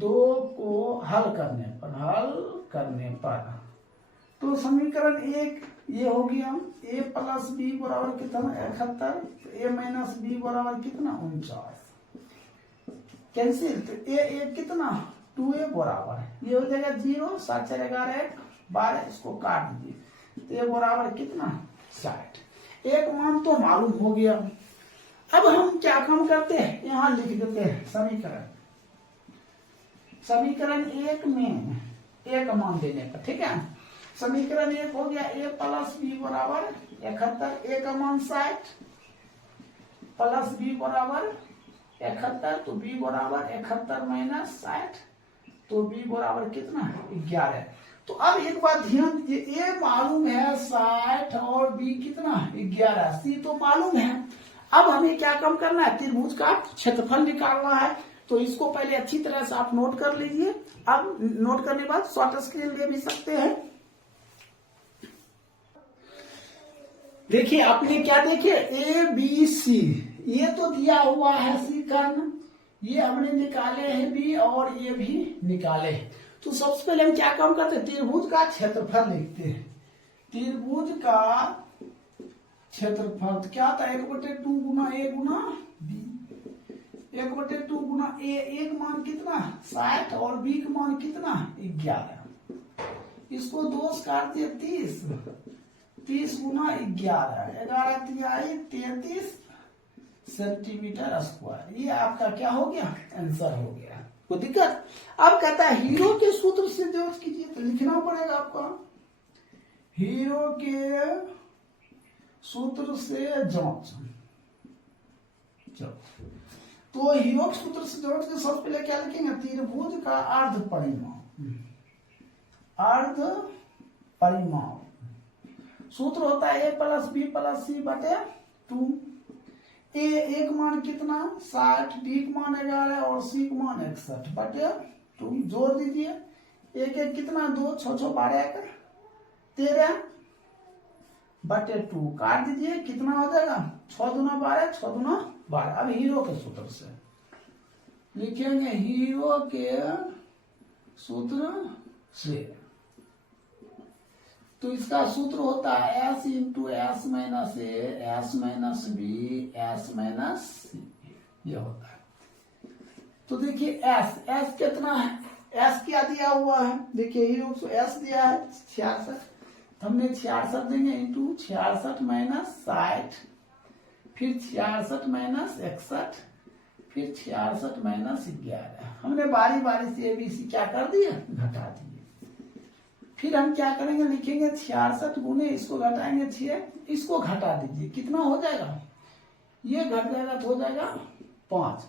2 को हल करने पर तो समीकरण 1 ये हो गया ए प्लस बी बराबर कितना 71। ए माइनस बी बराबर कितना 49, कैंसिल। तो ए कितना 2a बराबर ये हो जाएगा 0, 7 4 11 12, इसको काट दीजिए। तो ए बराबर कितना 60। एक मान तो मालूम हो गया। अब हम क्या काम करते हैं, यहां लिख देते हैं समीकरण 1 में एक मान देने पर, ठीक है। समीकरण 1 हो गया ए प्लस बी बराबर 71, ए का मान 60 प्लस बी बराबर 71। तो बी बराबर 71 माइनस 60, तो बी बराबर कितना 11। तो अब एक बात ध्यान दीजिए, ए मालूम है 60 और बी कितना 11, सी तो मालूम है। अब हमें क्या कम करना है, त्रिभुज का क्षेत्रफल निकालना है। तो इसको पहले अच्छी तरह से आप नोट कर लीजिए। अब नोट करने के बाद शॉर्ट स्क्रीन ले भी सकते हैं। देखिए आपने क्या देखे, ए बी सी, ये तो दिया हुआ है सी कर्ण, ये हमने निकाले हैं बी और ये भी निकाले हैं। तो सबसे पहले हम क्या काम करते हैं, त्रिभुज का क्षेत्रफल लिखते हैं। त्रिभुज का क्षेत्रफल क्या था, 1/2 गुना ए गुना बी, 1/2 गुना ए, एक मान कितना 60 और बी का मान कितना 11। इसको 2 से काट दिए 30, 30 गुना 11, 11 तिहाई 33 सेंटीमीटर स्क्वायर। ये आपका क्या हो गया, आंसर हो गया। कोई दिक्कत? अब कहता है हीरो के सूत्र से जांच कीजिए, तो लिखना पड़ेगा आपका, हीरो के सूत्र से जांच। तो हीरो के सूत्र से जांच के सबसे पहले क्या लिखेंगे, त्रिभुज का अर्ध परिमाप, अर्ध परिमाप सूत्र होता है ए प्लस बी प्लस सी बटे 2। ए एक मान कितना 60, बी का मान 11 और सी का मान 61 बटे 2। जोड़ दीजिए, एक एक कितना 2, 6 6 12 13 बटे 2, काट दीजिए कितना हो जाएगा 6 दूना 12, 6 दूना 12। अब हीरो के सूत्र से लिखेंगे, हीरो के सूत्र से, तो इसका सूत्र होता है S इंटू एस माइनस ए, S minus B, S minus C, ये होता है। तो देखिए S कितना है, S क्या दिया हुआ है, देखिए हीरो को S दिया है 66, हमने 66 देंगे इंटू 66 माइनस 60, फिर 66 माइनस 61, फिर 66 माइनस 11। हमने बारी बारी से ABC क्या कर दिया, घटा दिया। फिर हम क्या करेंगे, लिखेंगे 66 गुने, इसको घटाएंगे 6, इसको घटा दीजिए कितना हो जाएगा, ये घट जाएगा तो हो जाएगा 5,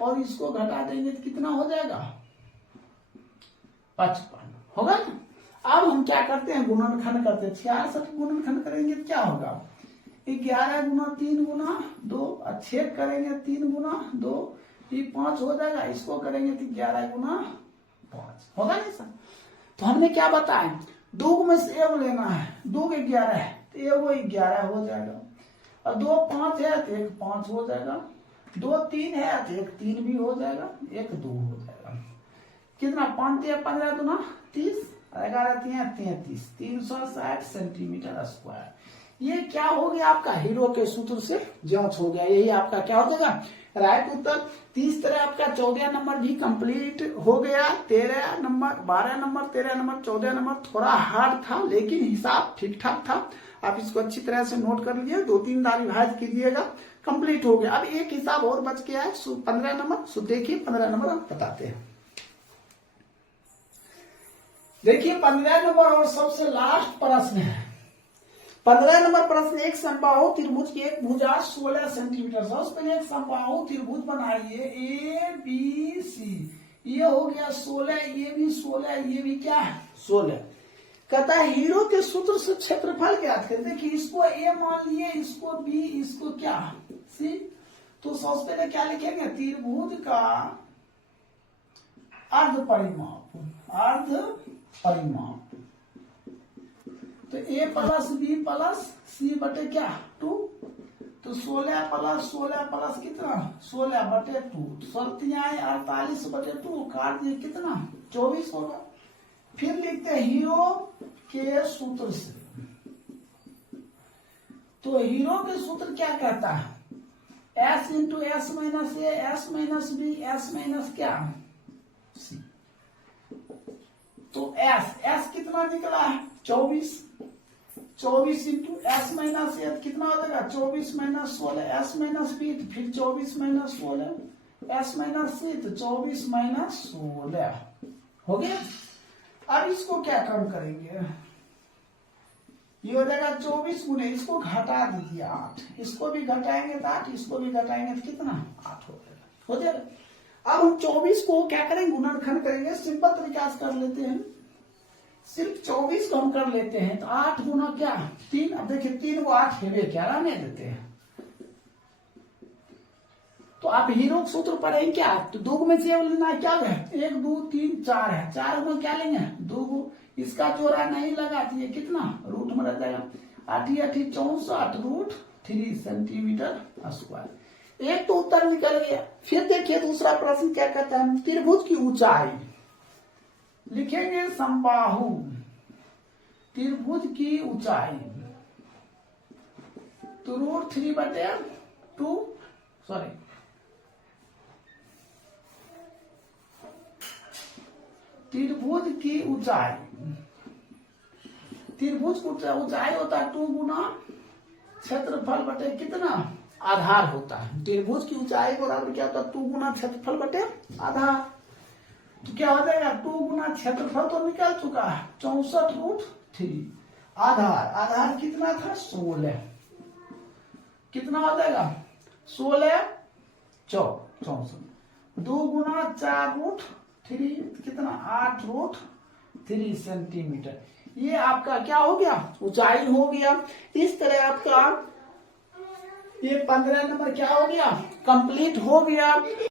और इसको घटा देंगे तो कितना हो जाएगा 55, होगा ना। अब हम क्या करते हैं, गुणनखंड करते हैं। 66 गुणनखंड करेंगे तो क्या होगा, 11 गुना 3 गुना 2, छेद करेंगे 3 गुना 2, ये 5 हो जाएगा। इसको करेंगे तो 11 गुना 5 होगा ना सर। तो हमने क्या बताया, 2 में से 1 लेना है, 2 के 11 है तो 1 11 हो जाएगा, और 2 5 है तो 1 5 हो जाएगा, 2 3 है तो 1 3 भी हो जाएगा, 1 2 हो जाएगा। कितना 5 3 15 दूना 30, 11 3 33, 360 सेंटीमीटर स्क्वायर। ये क्या हो गया आपका, हीरो के सूत्र से जांच हो गया। यही आपका क्या हो जाएगा, राइट उत्तर। 30 तरह आपका 14 नंबर भी कंप्लीट हो गया। 13 नंबर, 12 नंबर, 13 नंबर, 14 नंबर थोड़ा हार्ड था, लेकिन हिसाब ठीक ठाक था। आप इसको अच्छी तरह से नोट कर लीजिए, 2-3 बार रिवाइज कीजिएगा, कंप्लीट हो गया। अब एक हिसाब और बच गया है 15 नंबर। सो देखिए 15 नंबर हम बताते हैं। देखिए 15 नंबर और सबसे लास्ट प्रश्न है। 15 नंबर प्रश्न, एक समबाहु त्रिभुज की एक भुजा 16 सेंटीमीटर। सबसे पहले एक समबाहु त्रिभुज बनाइए ए बी सी, ये हो गया 16, ये भी 16, ये भी क्या है 16। कहता है हीरो के सूत्र से क्षेत्रफल ज्ञात करें। देखिए इसको ए मान लिए, इसको बी, इसको क्या सी। तो सबसे पहले क्या लिखेंगे, त्रिभुज का अर्ध परिमाप, अर्ध परिमाप। तो ए प्लस बी प्लस सी बटे क्या 2, तो 16 प्लस 16 प्लस कितना 16 बटे 2, 48 बटे 2, काट दिए कितना 24 होगा। फिर लिखते हैं हीरो के सूत्र से। तो हीरो के सूत्र क्या कहता है, S इंटू एस माइनस ए, S minus B, S minus क्या सी। तो S कितना निकला है 24, 24 इंटू एस माइनस ए कितना हो जाएगा 24 माइनस 16, एस माइनस बी फिर 24 माइनस 16, एस माइनस सी तो 24 माइनस 16 हो गया। अब इसको क्या कम करेंगे, ये हो जाएगा 24 गुने, इसको घटा दीजिए 8, इसको भी घटाएंगे तो 8, इसको भी घटाएंगे तो कितना 8 हो जाएगा, हो जाएगा। अब हम 24 को क्या करेंगे, गुणनखंड करेंगे। सिंपल तरीका से कर लेते हैं। सिर्फ 24 को हम कर लेते हैं तो 8 गुना क्या 3। अब देखिए 3 को 8 हेवे क्या रहने देते हैं। तो आप हीरो के सूत्र पढ़ेंगे क्या, तो 2 में से लेना है क्या है 1 2 3 4 है, 4 में क्या लेंगे 2। इसका जोड़ा नहीं लगाती है कितना रूट में रह जाएगा 8 8 64 रूट 3 सेंटीमीटर स्क्वायर। एक तो उत्तर निकल गया। फिर देखिए दूसरा प्रश्न क्या कहता है, त्रिभुज की ऊंचाई लिखेंगे समबाहु त्रिभुज की ऊंचाई तो रूट 3/2 सॉरी त्रिभुज की ऊंचाई, त्रिभुज की ऊंचाई होता है 2 गुना क्षेत्रफल बटे कितना आधार होता है। त्रिभुज की ऊंचाई बराबर क्या होता है 2 गुना क्षेत्रफल बटे आधार। तो क्या हो जाएगा 2 गुना क्षेत्रफल तो निकल चुका है 64 रूट 3। आधार आधार कितना था 16, कितना हो जाएगा 16 64 2 गुना 4 रूट 3 कितना 8 रूट 3 सेंटीमीटर। ये आपका क्या हो गया ऊंचाई हो गया। इस तरह आपका ये 15 नंबर क्या हो गया कंप्लीट हो गया।